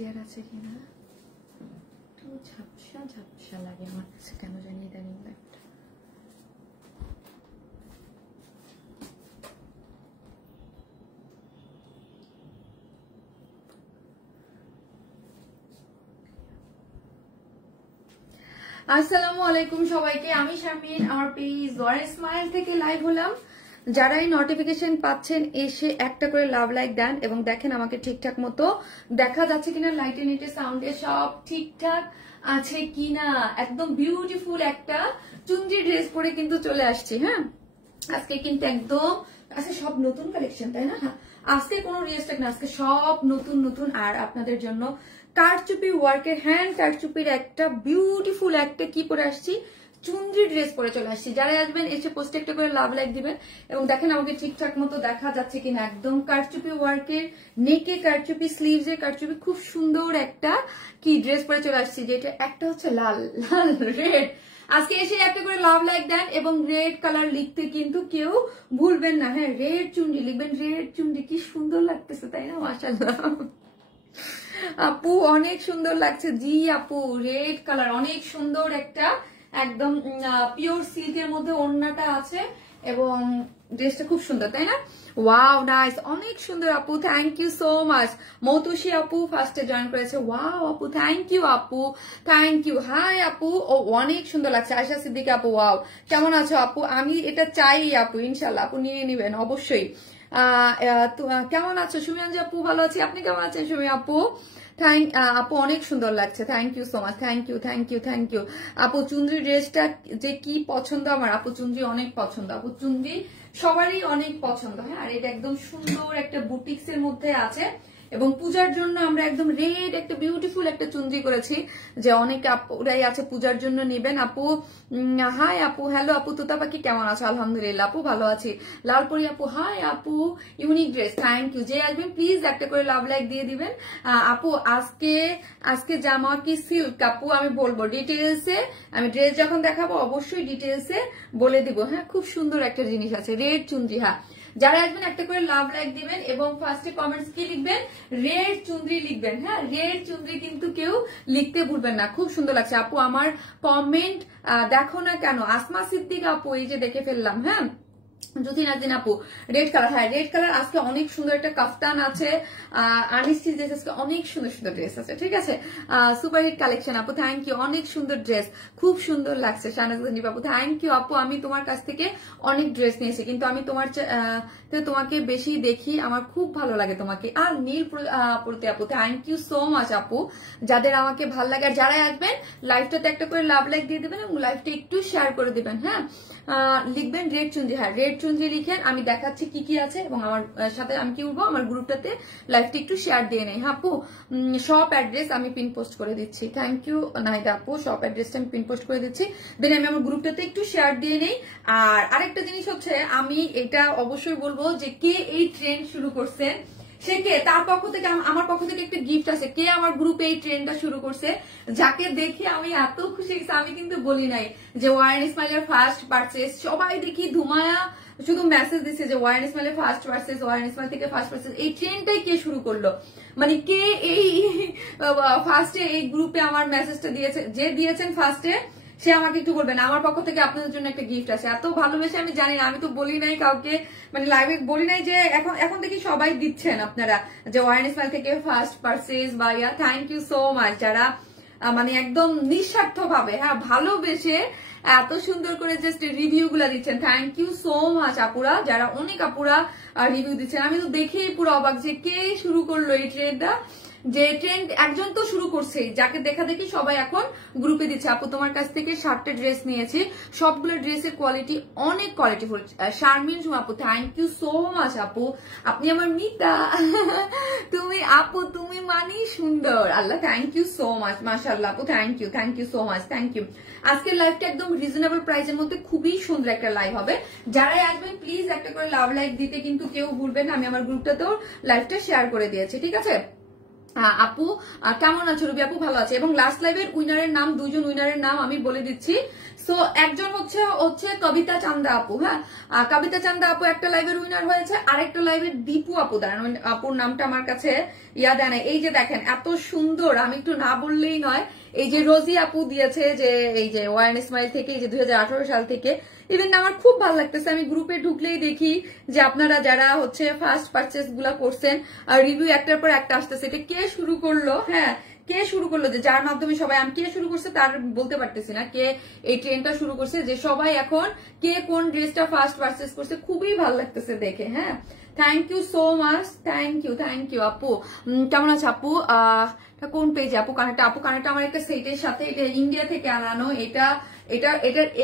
Clear আছে কিনা, একটু ঝাপসা ঝাপসা লাগে আমার কাছে কেন জানি ইদানিং লাইফটা। আসসালামু আলাইকুম সবাইকে, আমি শারমিন, আমার পেজ ওয়ার স্মাইল থেকে লাইভ হলাম। যারা এই নোটিফিকেশন পাচ্ছেন এসে একটা করে লাভ লাইক দেন এবং দেখেন আমাকে ঠিকঠাক মতো দেখা যাচ্ছে কিনা, লাইটে নেটে সাউন্ডে সব ঠিকঠাক আছে কিনা। একদম বিউটিফুল একটা চুনরি ড্রেস পরে কিন্তু চলে আসছি। হ্যাঁ, আজকে কিন্তু একদম আজকে সব নতুন কালেকশন, তাই না? আজকে কোনো রিস্টেক না, আজকে সব নতুন নতুন। আর আপনাদের জন্য কারচুপি ওয়ার্কের হ্যান্ড কারচুপির একটা বিউটিফুল একটা কি পরে আসছি, চুনরি ড্রেস পরে চলে আসছি। যারা আসবেন এসে পোস্টে একটা করে লাভ লাইক দিবেন এবং দেখেন আমাকে ঠিকঠাক মতো দেখা যাচ্ছে কিনা। একদম কারচুপি ওয়ার্কের, নেকে কারচুপি, স্লিভসে কারচুপি, খুব সুন্দর একটা কি ড্রেস পরে চলে আসছি। যেটা একটা হচ্ছে লাল লাল রেড। আজকে এসে একটা করে লাভ লাইক দেন এবং রেড কালার লিখতে কিন্তু কেউ ভুলবেন না। হ্যাঁ, রেড চুনরি লিখবেন, রেড চুনরি। কি সুন্দর লাগতেছে তাই না? মাশাআল্লাহ আপু অনেক সুন্দর লাগছে। জি আপু, রেড কালার অনেক সুন্দর একটা, একদম পিওর সিল্কের মধ্যে ওড়নাটা আছে এবং ড্রেসটা খুব সুন্দর, তাই না? ওয়াও নাইস, অনেক সুন্দর আপু, থ্যাংক ইউ সো মাচ। মৌতুষী আপু ফার্স্টে জয়েন করেছে। ওয়াও আপু, থ্যাংক ইউ আপু, থ্যাংক ইউ। হাই আপু, ও অনেক সুন্দর লাগছে। আয়শা সিদ্দিকা আপু, ওয়াও কেমন আছো আপু? আমি এটা চাই আপু, ইনশাল্লাহ আপু নিয়ে নিবেন অবশ্যই। কেমন আছো সুমিয়াঞ্জি আপু? ভালো আছি, আপনি কেমন আছেন সুমি আপু? আপু অনেক সুন্দর লাগছে, thank you so much, thank you thank you thank you আপু। চুনরি ড্রেসটা যে কি পছন্দ আমার আপু, চুনরি অনেক পছন্দ আপু, চুনরি সবারই অনেক পছন্দ। হ্যাঁ, আর এটা একদম সুন্দর একটা বুটিক্স এর মধ্যে আছে এবং পূজার জন্য আমরা একদম রেড একটা বিউটিফুল একটা চুনরি করেছি, যে অনেক আপুরাই আছে পূজার জন্য নেবেন। আপু হাই আপু, হ্যালো আপু। তোতা পাখি কেমন আছো? আলহামদুলিল্লাহ আপু ভালো আছি। লালপুরি আপু, হাই আপু, ইউনিক ড্রেস, থ্যাংক ইউ। যে আসবেন প্লিজ একটা করে লাভ লাইক দিয়ে দিবেন। আপু আজকে জামা কি সিল্ক আপু? আমি বলবো ডিটেলসে, আমি ড্রেস যখন দেখাবো অবশ্যই ডিটেলসে বলে দিব। হ্যাঁ, খুব সুন্দর একটা জিনিস আছে, রেড চুনরি। হ্যাঁ, যারা আসবেন একটা করে লাভ লাইক দিবেন এবং ফার্স্টে কমেন্টস কি লিখবেন? রেড চুনরি লিখবেন। হ্যাঁ, রেড চুনরি কিন্তু কেউ লিখতে ভুলবেন না। খুব সুন্দর লাগছে আপু, আমার কমেন্ট দেখো না কেন? আসমা সিদ্দিক আপু, এই যে দেখে ফেললাম। হ্যাঁ, জ্যোতি নাজিন আপু, রেড কালার। হ্যাঁ, রেড কালার। আজকে অনেক সুন্দর একটা কাফতান আছে, আনিস্টি ড্রেস, আজকে অনেক সুন্দর সুন্দর ড্রেস আছে। ঠিক আছে, সুপার হিট কালেকশন আপু, থ্যাংক ইউ। অনেক সুন্দর ড্রেস, খুব সুন্দর লাগছে। শাহনাজ আপু, থ্যাংক ইউ আপু। আমি তোমার কাছ থেকে অনেক ড্রেস নিয়েছি কিন্তু আমি তোমাকে বেশি দেখি, আমার খুব ভালো লাগে তোমাকে। আর নীল পড়তে আপু, থ্যাংক ইউ সো মাচ আপু। যাদের আমাকে ভালো লাগে আর যারাই আসবেন লাইভটাতে একটা করে লাভ লাইক দিয়ে দেবেন এবং লাইভটা একটু শেয়ার করে দিবেন। হ্যাঁ, লিখবেন রেড চুনরি। হ্যাঁ, রেড চুনরি লিখেন, আমি দেখাচ্ছি কি কি আছে এবং আমার সাথে আমি কি বলবো, আমার গ্রুপটাতে লাইভটা একটু শেয়ার দিয়ে নেই। হ্যাঁ আপু, শপ অ্যাড্রেস আমি পিন পোস্ট করে দিচ্ছি। থ্যাংক ইউ নাহিদা আপু, শপ অ্যাড্রেসটা আমি পিন পোস্ট করে দিচ্ছি, দেন আমি আমার গ্রুপটাতে একটু শেয়ার দিয়ে নেই। আর আরেকটা জিনিস হচ্ছে, আমি এটা অবশ্যই বলবো যে কে এই ট্রেন্ড শুরু করছেন সে কে, তার পক্ষ থেকে আমার পক্ষ থেকে একটা গিফট আছে। কে আমার গ্রুপে এই ট্রেন্ডটা শুরু করছে, যাকে দেখে আমি এত খুশি হয়েছি। আমি কিন্তু বলি নাই যে ওয়ার স্মাইলের ফার্স্ট পারচেস, সবাই দেখি ধুমায়া শুধু মেসেজ দিচ্ছে যে ওয়ার স্মাইলের ফার্স্ট পারচেস, ওয়ার স্মাইল থেকে ফার্স্ট পারচেস। এই ট্রেন্ডটাই কে শুরু করলো, মানে কে এই ফার্স্টে এই গ্রুপে আমার মেসেজটা দিয়েছে, যে দিয়েছেন ফার্স্টে সে আমাকে একটু বলবেন। আমার পক্ষ থেকে আপনাদের জন্য একটা গিফট আছে। এত ভালোবেসে আমি জানি না, আমি তো বলি নাই কাউকে, মানে লাইভে বলি নাই যে এখন দেখি সবাই দিচ্ছেন আপনারা যে ওয়ার স্মাইল থেকে ফার্স্ট পারচেজ বা ইয়া। থ্যাংক ইউ সো মাচ যারা মানে একদম নিঃস্বার্থ ভাবে, হ্যাঁ ভালোবেসে এত সুন্দর করে জাস্ট রিভিউ গুলা দিচ্ছেন। থ্যাংক ইউ সো মাচ আপুরা, যারা অনেক আপুরা রিভিউ দিচ্ছেন। আমি তো দেখেই পুরো অবাক যে কে শুরু করলো এই ট্রেন্ডটা। যে ট্রেন্ড একজন তো শুরু করছে, যাকে দেখা দেখি সবাই এখন গ্রুপে দিচ্ছে। আপু তোমার কাছ থেকে 7টা ড্রেস নিয়েছি, সবগুলো ড্রেসের কোয়ালিটি অনেক কোয়ালিটিফুল। শারমিন আপু, থ্যাংক ইউ সো মাচ আপু, আপনি আমার মিতা তুমি আপু, তুমি মানি সুন্দর। আল্লাহ, থ্যাংক ইউ সো মাচ, মাশাআল্লাহ আপু, thank you so much, thank you. আজকের লাইভটা একদম রিজনেবল প্রাইসের মধ্যে খুবই সুন্দর একটা লাইভ হবে। যারাই আসবেন প্লিজ একটা করে লাভ লাইভ দিতে কিন্তু কেউ ভুলবেন না। আমি আমার গ্রুপটাতেও লাইভটা শেয়ার করে দিয়েছি, ঠিক আছে? আপু কেমন আছো? রুবি আপু ভালো আছে। এবং লাস্ট লাইভের উইনারের নাম, দুইজন উইনারের নাম আমি বলে দিচ্ছি। সো একজন হচ্ছে কবিতা চান্দা আপু। হ্যাঁ, কবিতা চান্দা আপু একটা লাইভের উইনার হয়েছে, আরেকটা লাইভের দীপু আপু, দাঁড়ান আপুর নামটা আমার কাছে ইয়াদ আনে। এই যে দেখেন এত সুন্দর, আমি একটু না বললেই নয়। এই যে রোজি আপু দিয়েছে, যে এই যে ওয়ান স্মাইল থেকে, এই যে 2018 সাল থেকে। ইভেন আমার খুব ভালো লাগতেছে, আমি গ্রুপে ঢুকলেই দেখি যে আপনারা যারা হচ্ছে ফার্স্ট পারচেস গুলা করছেন, রিভিউ একটার পর একটা আসতেছে। এটা কে শুরু করলো? হ্যাঁ, কে শুরু করলো? যে যার মাধ্যমে সবাই, আমি কে শুরু করছে তার বলতে পারতেছি না, কে এই ট্রেনটা শুরু করছে, যে সবাই এখন কে কোন ড্রেসটা ফার্স্ট পারচেস করছে। খুবই ভালো লাগতেছে দেখে। হ্যাঁ, thank you so much, thank you আপু। কেমন আছে আপু? কোন পেজে আপু কানেক্টটা? আপু কানেক্টটা আমার একটা সেটের সাথে, এটা ইন্ডিয়া থেকে আনানো।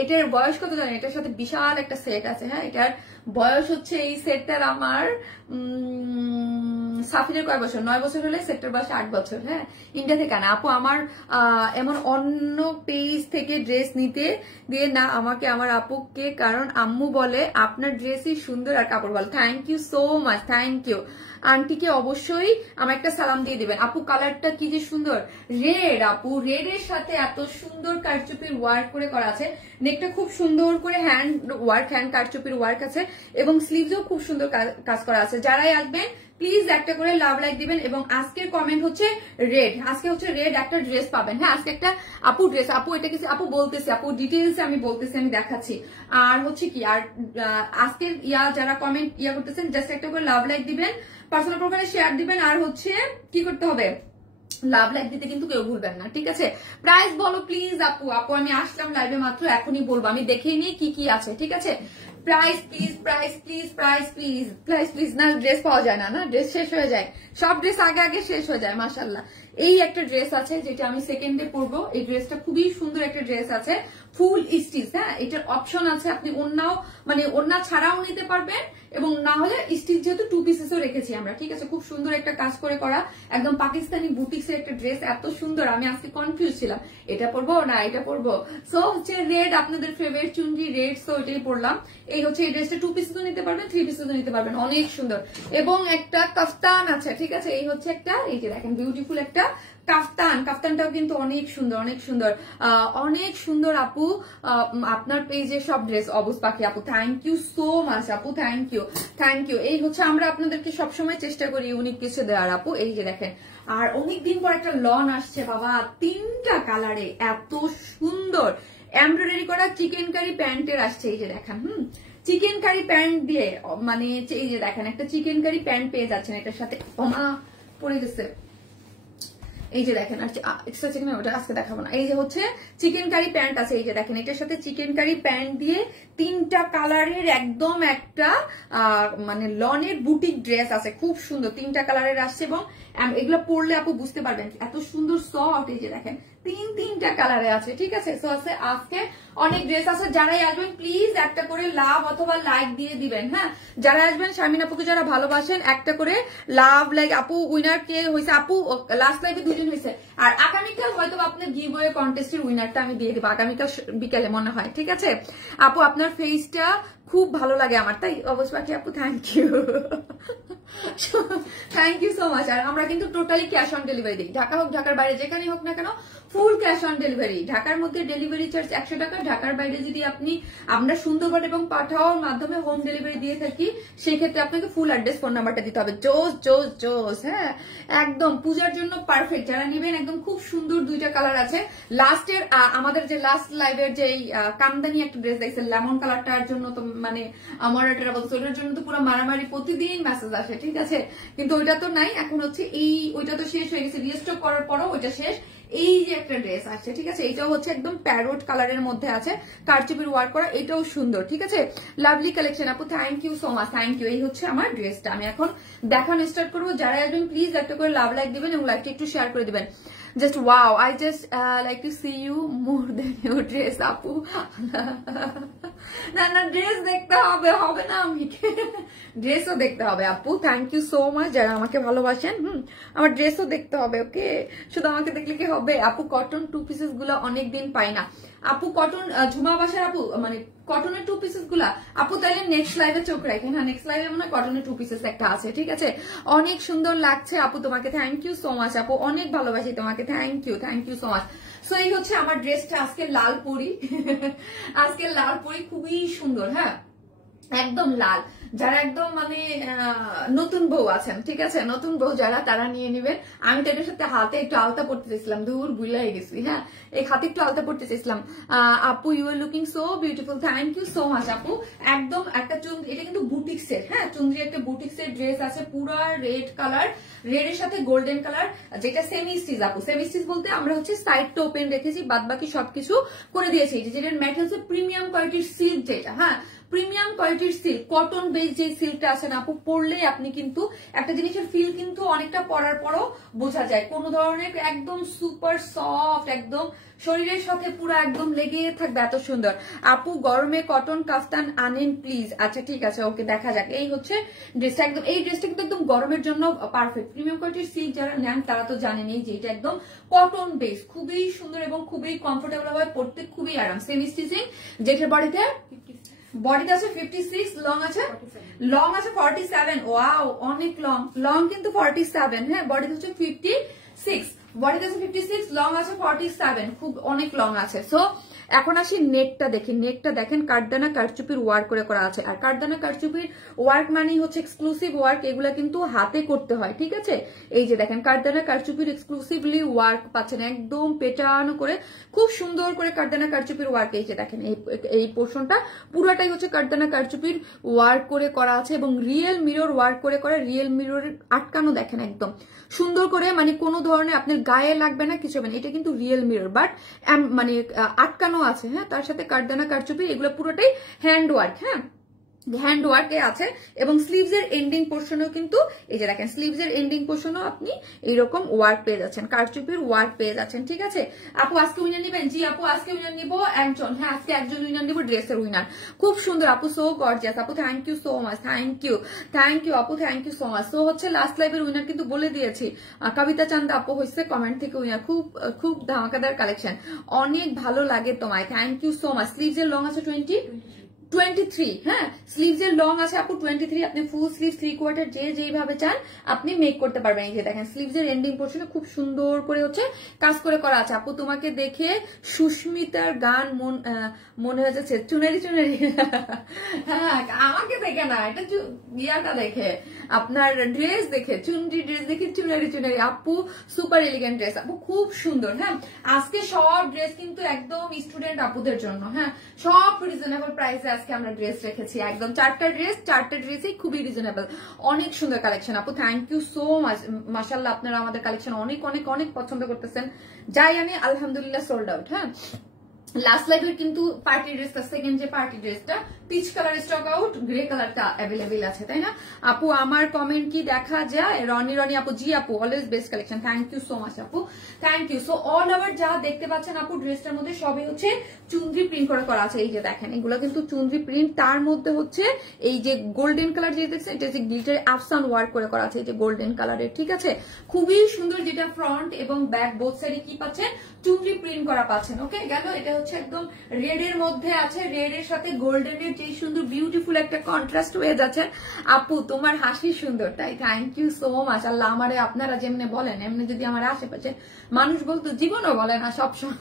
এটার বয়স কত জানেন? এটার সাথে বিশাল একটা সেট আছে। হ্যাঁ, এটার বয়স হচ্ছে, এই সেটটার আমার সাফিরের কয় বছর? 9 বছর হলে সেটটার বয়স 8 বছর। হ্যাঁ, ইন্ডিয়া থেকে আনা আপু। আমার এমন অন্য পেজ থেকে ড্রেস নিতে দিয়ে না আমাকে আমার আপুকে, কারণ আম্মু বলে আপনার ড্রেসই সুন্দর আর কাপড় ভালো। Thank you so much, thank you. আন্টিকে অবশ্যই আমার একটা সালাম দিয়ে দিবেন। আপু কালারটা কি যে সুন্দর, রেড আপু, রেড এর সাথে এত সুন্দর কারচুপির ওয়ার্ক করে করা আছে। নেকটা খুব সুন্দর করে হ্যান্ড ওয়ার্ক, হ্যান্ড কারচুপির ওয়ার্ক আছে, এবং স্লিভসও খুব সুন্দর কাজ করা আছে। যারাই আসবেন প্লিজ একটা করে লাভ লাইক দিবেন। এবং আজকের কমেন্ট হচ্ছে রেড, আজকে হচ্ছে রেড একটা ড্রেস পাবেন। হ্যাঁ, আজকে একটা আপু ড্রেস, আপু এটা কিছু আপু বলতেছি, আপু ডিটেলস আমি বলতেছি, আমি দেখাচ্ছি। আর হচ্ছে কি, আর আজকের যারা কমেন্ট করতেছেন, জাস্ট একটা করে লাভ লাইক দিবেন, পার্সোনাল প্রোফাইলে শেয়ার দিবেন। আর হচ্ছে কি করতে হবে, লাভ লাইক দিতে কিন্তু কেউ ভুলবেন না, ঠিক আছে? প্রাইস বলো প্লিজ আপু। আপু আমি আসলাম লাইভে মাত্র, এখনই বলবো, আমি দেখেই নিই কি কি আছে, ঠিক আছে? Price please, price please, price please, price please. না ড্রেস পাওয়া যায় না, না ড্রেস শেষ হয়ে যায়, সব ড্রেস আগে আগে শেষ হয়ে যায়। মাশাআল্লাহ, এই একটা ড্রেস আছে যেটা আমি সেকেন্ডে পরবো। এই ড্রেসটা খুবই সুন্দর একটা ড্রেস আছে, ফুল স্টিচ। হ্যাঁ, এটার অপশন আছে, আপনি ওন্নাও মানে ওন্না ছাড়াও নিতে পারবেন, এবং না হলে স্টিচ যেহেতু 2 পিসেসও রেখেছি আমরা, ঠিক আছে? খুব সুন্দর একটা কাজ করে করা, একদম পাকিস্তানি বুটিক্স এর একটা ড্রেস, এত সুন্দর। আমি আজকে কনফিউজ ছিলাম, এটা পরবো না এটা পরবো। সো হচ্ছে রেড, আপনাদের ফেভারিট চুনরি রেড, সো এটাই পরলাম। এই হচ্ছে এই ড্রেসটা 2 পিসেসও নিতে পারবেন, 3 পিসেসও নিতে পারবেন, অনেক সুন্দর। এবং একটা কাফতান আছে, ঠিক আছে? এই হচ্ছে একটা, এই যে দেখেন বিউটিফুল একটা কাফতান। কাফতানটাও কিন্তু অনেক সুন্দর, অনেক সুন্দর, অনেক সুন্দর আপু। আপনার পেজে সব ড্রেস অবুজ পাখি আপু, থ্যাংক ইউ সো মাচ আপু, থ্যাংক ইউ, থ্যাংক ইউ। এই হচ্ছে আমরা আপনাদেরকে সবসময় চেষ্টা করি ইউনিক কিছু দেওয়ার আপু। এই যে দেখেন, আর অনেকদিন পর একটা লন আসছে বাবা, 3টা কালারে, এত সুন্দর এমব্রয়ডারি করা চিকেন কারি প্যান্টের আসছে। এই যে দেখেন, চিকেন কারি প্যান্ট দিয়ে, মানে এই যে দেখেন একটা চিকেন কারি প্যান্ট পেয়ে যাচ্ছেন এটার সাথে। ওমা পড়ে গেছে, এই যে দেখেন, আর এক্সট্রা চিকেন ওটা আজকে দেখাবো না। এই যে হচ্ছে চিকেন কারি প্যান্ট আছে, এই যে দেখেন এটার সাথে চিকেন কারি প্যান্ট দিয়ে 3টা কালারের একদম একটা মানে লনের বুটিক ড্রেস আছে, খুব সুন্দর 3টা কালারের আসছে। এবং এগুলো পরলে আপু বুঝতে পারবেন এত সুন্দর সফট। এই যে দেখেন 3টা কালারে আছে, ঠিক আছে? সো আছে আজকে অনেক ড্রেস আছে। যারাই আসবেন প্লিজ একটা করে লাভ অথবা লাইক দিয়ে দিবেন। হ্যাঁ, যারা আসবেন শারমিন আপুকে যারা ভালোবাসেন একটা করে লাভ লাইক। আপু উইনার কে হয়েছে? আপু লাস্ট লাইভে 2জন হয়েছে, আর আগামীকাল হয়তো আপনার গিভওয়ে কন্টেস্টের উইনারটা আমি দিয়ে দিব আগামীকাল বিকালে মনে হয়, ঠিক আছে? আপু আপনার ফেসটা খুব ভালো লাগে আমার, তাই অবশ্যই আপু, thank you, thank you so much. আর আমরা কিন্তু টোটালি ক্যাশ অন ডেলিভারি দিই, ঢাকা হোক ঢাকার বাইরে যেখানেই হোক না কেন, ফুল ক্যাশ অন ডেলিভারি। ঢাকার মধ্যে ডেলিভারি চার্জ 100 টাকা, ঢাকার বাইরে যদি আমরা সুন্দরবন এবং পাঠাওয়ার মাধ্যমে হোম ডেলিভারি দিয়ে থাকি, সেই ক্ষেত্রে আপনাকে ফুল অ্যাড্রেস, ফোন নাম্বারটা দিতে হবে। জোস জোস জোস। হ্যাঁ, একদম পূজার জন্য পারফেক্ট। যারা নেবেন একদম খুব সুন্দর 2টা কালার আছে। লাস্টের আমাদের যে লাস্ট লাইভের যে কামদানি একটা ড্রেস দেখছেন লেমন কালারটার জন্য, তো মানে আমার এটা বলছে ওটার জন্য তো পুরো মারামারি, প্রতিদিন মেসেজ আসে, ঠিক আছে? কিন্তু ওইটা তো নাই এখন, হচ্ছে এই ওইটা তো শেষ হয়ে গেছে, রিস্টক করার পরও ওইটা শেষ। এই যে একটা ড্রেস আছে, ঠিক আছে? এইটাও হচ্ছে একদম প্যারোট কালারের মধ্যে আছে, কারচুপির ওয়ার্ক করা, এটাও সুন্দর, ঠিক আছে? লাভলি কালেকশন আপু, thank you so much, thank you. এই হচ্ছে আমার ড্রেসটা, আমি এখন দেখানো স্টার্ট করবো। যারা একজন প্লিজ একটা করে লাভ লাইক দিবেন এবং লাইকটা একটু শেয়ার করে দিবেন। Just wow, I just like to see you more then your dress আপু। না না, ড্রেস দেখতে হবে, হবে না আমি ড্রেসও দেখতে হবে আপু, থ্যাংক ইউ সো মাচ। যারা আমাকে ভালোবাসেন, আমার ড্রেসও দেখতে হবে, ওকে? শুধু আমাকে দেখলে কি হবে আপু? কটন 2 পিসেস গুলো অনেকদিন পাই না। আপু কটন ঝুমা বাসার আপু মানে কটনের 2 পিসেস গুলা আপু তাইলে নেক্সট লাইভে চোখ রাখেন। হ্যাঁ নেক্সট লাইভে মনে হয় কটনের 2 পিসেস একটা আছে, ঠিক আছে। অনেক সুন্দর লাগছে আপু, তোমাকে থ্যাংক ইউ সো মাচ আপু, অনেক ভালোবাসি তোমাকে, thank you so much. So এই হচ্ছে আমার ড্রেসটা, আজকে লাল পরি আজকে লাল পরি খুবই সুন্দর। হ্যাঁ একদম লাল, যারা একদম মানে নতুন বউ আছেন, ঠিক আছে, নতুন বউ যারা তারা নিয়ে নিবেন। আমি তো এটার সাথে হাতে একটু আলতা পড়তে চাইছিলাম, দূর ভুলাই গেছি। হ্যাঁ এই হাতে একটু আলতা পড়তে চাইছিলাম। আপু you are looking so beautiful, thank you so much আপু। একদম একটা চুন্দ্রি, এটা কিন্তু বুটিক্সের, হ্যাঁ চুন্দ্রি একটা বুটিক্সের ড্রেস আছে, পুরা রেড কালার, রেড এর সাথে গোল্ডেন কালার, যেটা সেমি স্টিচ আপু। সেমি স্টিচ বলতে আমরা হচ্ছে সাইডটা ওপেন রেখেছি, বাদ বাকি সবকিছু করে দিয়েছি। যেটার ম্যাটেরিয়াল হচ্ছে প্রিমিয়াম কোয়ালিটির সিল্ক, যেটা হ্যাঁ প্রিমিয়াম কোয়ালিটির সিল্ক, কটন বেস যে সিল্কটা আছে না আপু, পরলে আপনি কিন্তু একটা জিনিসের ফিল কিন্তু অনেকটা পরার পরও বোঝা যায়, কোন ধরনের একদম সুপার সফট, একদম শরীরের সাথে পুরো একদম লেগে থাকবে, এত সুন্দর। আপু গরমে কটন কাফতান আনেন প্লিজ। আচ্ছা ঠিক আছে, ওকে দেখা যাক। এই হচ্ছে ড্রেসটা, একদম এই ড্রেসটা কিন্তু একদম গরমের জন্য পারফেক্ট। প্রিমিয়াম কোয়ালিটির সিল্ক যারা নেন তারা তো জানেনই যে এটা একদম কটন বেস, খুবই সুন্দর এবং খুবই কমফোর্টেবল হবে পড়তে, খুবই আরাম। সেমি স্টিচিং, যেটার বডিতে বডিতে আছে 56, লং আছে 47। ওয়াও অনেক লং, লং কিন্তু 47। হ্যাঁ বডিতে হচ্ছে 56, বডিতে আছে 56, লং আছে 47, খুব অনেক লং আছে। সো এখন আসি নেকটা দেখি, নেকটা দেখেন কাঠদানা কারচুপির ওয়ার্ক করে করা আছে। আর কাঠদানা কারচুপির ওয়ার্ক মানে হচ্ছে এক্সক্লুসিভ ওয়ার্ক, এগুলা কিন্তু হাতে করতে হয়, ঠিক আছে। এই যে দেখেন কাঠদানা কারচুপির এক্সক্লুসিভলি ওয়ার্ক পাচ্ছেন, একদম পেটানো করে খুব সুন্দর করে কাঠদানা কারচুপির ওয়ার্ক। এই যে দেখেন এই পোর্শনটা পুরাটাই হচ্ছে কাঠদানা কারচুপির ওয়ার্ক করে করা আছে, এবং রিয়েল মিরর ওয়ার্ক করে করা, রিয়েল মিরর আটকানো দেখেন একদম সুন্দর করে, মানে কোনো ধরনের আপনার গায়ে লাগবে না, কিছু হবে না। এটা কিন্তু রিয়েল মিরর বাট মানে আটকানো আছে। হ্যাঁ তার সাথে কাঠদানা কারচুপি, এগুলো পুরোটাই হ্যান্ড ওয়ার্ক, হ্যাঁ হ্যান্ড ওয়ার্কে আছে। এবং স্লিভস এর এন্ডিং পোর্শনেও কিন্তু এই যে দেখেন স্লিভস এর এন্ডিং পোর্শনেও আপনি এইরকম ওয়ার্ক পেয়ে যাচ্ছেন, কারচুপির ওয়ার্ক পেয়ে যাচ্ছেন, ঠিক আছে। আপু আজকে উইনার নিবেন? জি আপু আজকে উইনার নিব একজন, হ্যাঁ আজকে একজন উইনার নিব, ড্রেসের উইনার। খুব সুন্দর আপু, সো গর্জিয়াস আপু, thank you so much, thank you আপু, thank you so much. So হচ্ছে লাস্ট লাইভের উইনার কিন্তু বলে দিয়েছি, কবিতা চান্দা আপু হচ্ছে কমেন্ট থেকে উইনার। খুব খুব ধামাকাদার কালেকশন, অনেক ভালো লাগে তোমায়, thank you so much. Sleeves এর লং আছে 23, হ্যাঁ স্লিভস এর লং আছে আপু 23। আপনি ফুল স্লিভ 3/4 যে যেইভাবে চান আপনি মেক করতে পারবেন। এই যে দেখেন স্লিভস এর এন্ডিং পোর্শনে খুব সুন্দর করে হচ্ছে কাজ করে করা আছে। আপু তোমাকে দেখে সুস্মিতার গান মনে হয়ে যাচ্ছে, চুনারি চুনারি হ্যাঁ আমাকে দেখে না, এটা ইয়াটা দেখে, আপনার ড্রেস দেখে, চুনরি ড্রেস দেখে চুনারি চুনারি। আপু সুপার এলিগেন্ট ড্রেস আপু, খুব সুন্দর। হ্যাঁ আজকে সব ড্রেস কিন্তু একদম স্টুডেন্ট আপুদের জন্য, হ্যাঁ সব রিজনেবল প্রাইসে আজকে আমরা ড্রেস রেখেছি, একদম চারটা ড্রেসই খুবই রিজনেবল, অনেক সুন্দর কালেকশন আপু, থ্যাংক ইউ সো মাচ। মাশাআল্লাহ আপনারা আমাদের কালেকশন অনেক অনেক অনেক পছন্দ করতেছেন, যাই আনি আলহামদুলিল্লাহ সোল্ড আউট। হ্যাঁ লাস্ট লাইভের কিন্তু পার্টি ড্রেসটা, সেকেন্ড যে পার্টি ড্রেসটা peach colour stock out, grey কালারটা অ্যাভেলেবেল আছে, তাই না আপু? আমার কমেন্ট কি দেখা যায়? রনি আপু, জি আপু always best collection, thank you so much আপু, thank you. So all over যা দেখতে পাচ্ছেন আপু ড্রেসটার মধ্যে সবই হচ্ছে চুনরি প্রিন্ট করা আছে। এই যে দেখেন এগুলো কিন্তু চুনরি প্রিন্ট, তার মধ্যে হচ্ছে এই যে গোল্ডেন কালার যে দেখছেন এটা যে গ্লিটার আফসান ওয়ার্ক করে আছে, এই যে গোল্ডেন কালারের, ঠিক আছে খুবই সুন্দর। যেটা ফ্রন্ট এবং ব্যাক বোথ সাইডে কি পাচ্ছেন, চুনরি প্রিন্ট করা পাচ্ছেন। ওকে গেল, এটা হচ্ছে একদম রেড এর মধ্যে আছে, রেড এর সাথে গোল্ডেনের যে সুন্দর বিউটিফুল একটা কন্ট্রাস্ট হয়ে যাচ্ছে। আপু তোমার হাসি সুন্দর, তাই থ্যাংক ইউ সো মাচ। আল্লাহ আমারে আপনারা যেমনে বলেন এমনি যদি আমার আশেপাশে মানুষ বলতো, জীবনও বলে না সবসময়।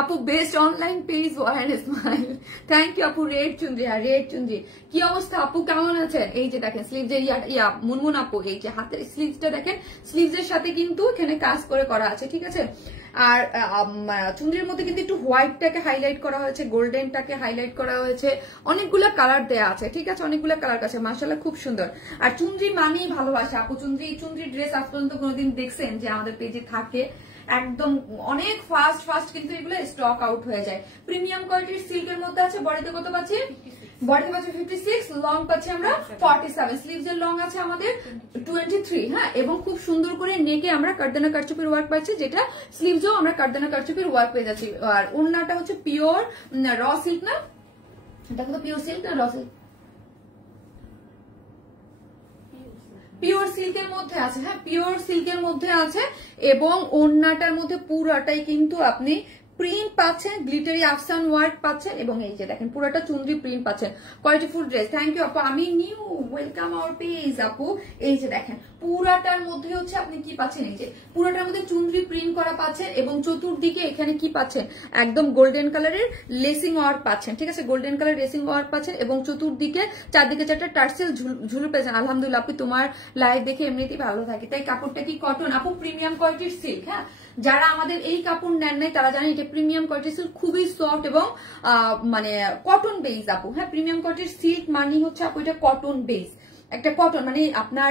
আপু best online page one smile, thank you আপু। রেড চুনরি, হ্যাঁ রেড চুনরি, কি অবস্থা আপু কেমন আছেন? এই যে দেখেন স্লিভস এর ইয়া মুনমুন আপু, এই যে হাতের স্লিভসটা দেখেন, স্লিভস এর সাথে কিন্তু এখানে কাজ করা আছে, ঠিক আছে। আর চুনরির মধ্যে কিন্তু একটু হোয়াইটটাকে হাইলাইট করা হয়েছে, গোল্ডেনটাকে হাইলাইট করা হয়েছে, অনেকগুলো কালার দেয়া আছে, ঠিক আছে অনেকগুলো কালার আছে, মাশাআল্লাহ খুব সুন্দর। আর চুনরি মানেই ভালোবাসা আপু, চুনরি ড্রেস আজ পর্যন্ত কোনোদিন দেখছেন যে আমাদের পেজে থাকে? একদম অনেক ফাস্ট কিন্তু এগুলো স্টক আউট হয়ে যায়। প্রিমিয়াম কোয়ালিটির সিল্কের মধ্যে আছে, বডিতে কত পাচ্ছি? বডিতে পাচ্ছি 56, লং পাচ্ছি আমরা 47, স্লিভস এর লং আছে আমাদের 23, হ্যাঁ এবং খুব সুন্দর করে নেকে আমরা কাঠদানা কারচুপির ওয়ার্ক পাচ্ছি, যেটা স্লিভসও আমরা কাঠদানা কারচুপির ওয়ার্ক পেয়ে যাচ্ছি। আর ওড়নাটা হচ্ছে পিওর র সিল্ক, না দেখো তো পিওর সিল্ক না র সিল্ক? পিওর সিল্কের মধ্যে আছে, হ্যাঁ পিওর সিল্কের মধ্যে আছে, এবং ওড়নাটার মধ্যে পুরাটাই কিন্তু আপনি প্রিন্ট পাচ্ছেন, গ্লিটারি আফসান ওয়ার্ক পাচ্ছেন এবং এই যে দেখেন পুরোটা চুনরি প্রিন্ট পাচ্ছেন, কোয়ালিটিফুল ড্রেস। থ্যাংক ইউ আপু, আমি নিউ, ওয়েলকাম আওয়ার পেজ আপু। এই যে দেখেন পুরাটার মধ্যে হচ্ছে আপনি কি পাচ্ছেন, এই যে পুরাটার মধ্যে চুনরি প্রিন্ট করা পাচ্ছেন এবং চতুর্দিকে এখানে কি পাচ্ছেন, একদম গোল্ডেন কালারের লেসিং ওয়ার্ক পাচ্ছেন, ঠিক আছে, গোল্ডেন কালার লেসিং ওয়ার্ক পাচ্ছেন এবং চতুর্দিকে চারদিকে চারটা টার্সেল ঝুলু পেয়েছেন। আলহামদুলিল্লাহ আপু, তোমার লাইভ দেখে এমনিতেই ভালো থাকে। তাই কাপড়টা কি কটন আপু? প্রিমিয়াম কোয়ালিটির সিল্ক। হ্যাঁ, যারা আমাদের এই কাপড় নেন নাই তারা জানেন এটা প্রিমিয়াম কোয়ালিটির সিল্ক, খুবই সফট এবং মানে কটন বেস আপু। হ্যাঁ, প্রিমিয়াম কোয়ালিটির সিল্ক মানে হচ্ছে আপু এটা কটন বেস, একটা কটন মানে আপনার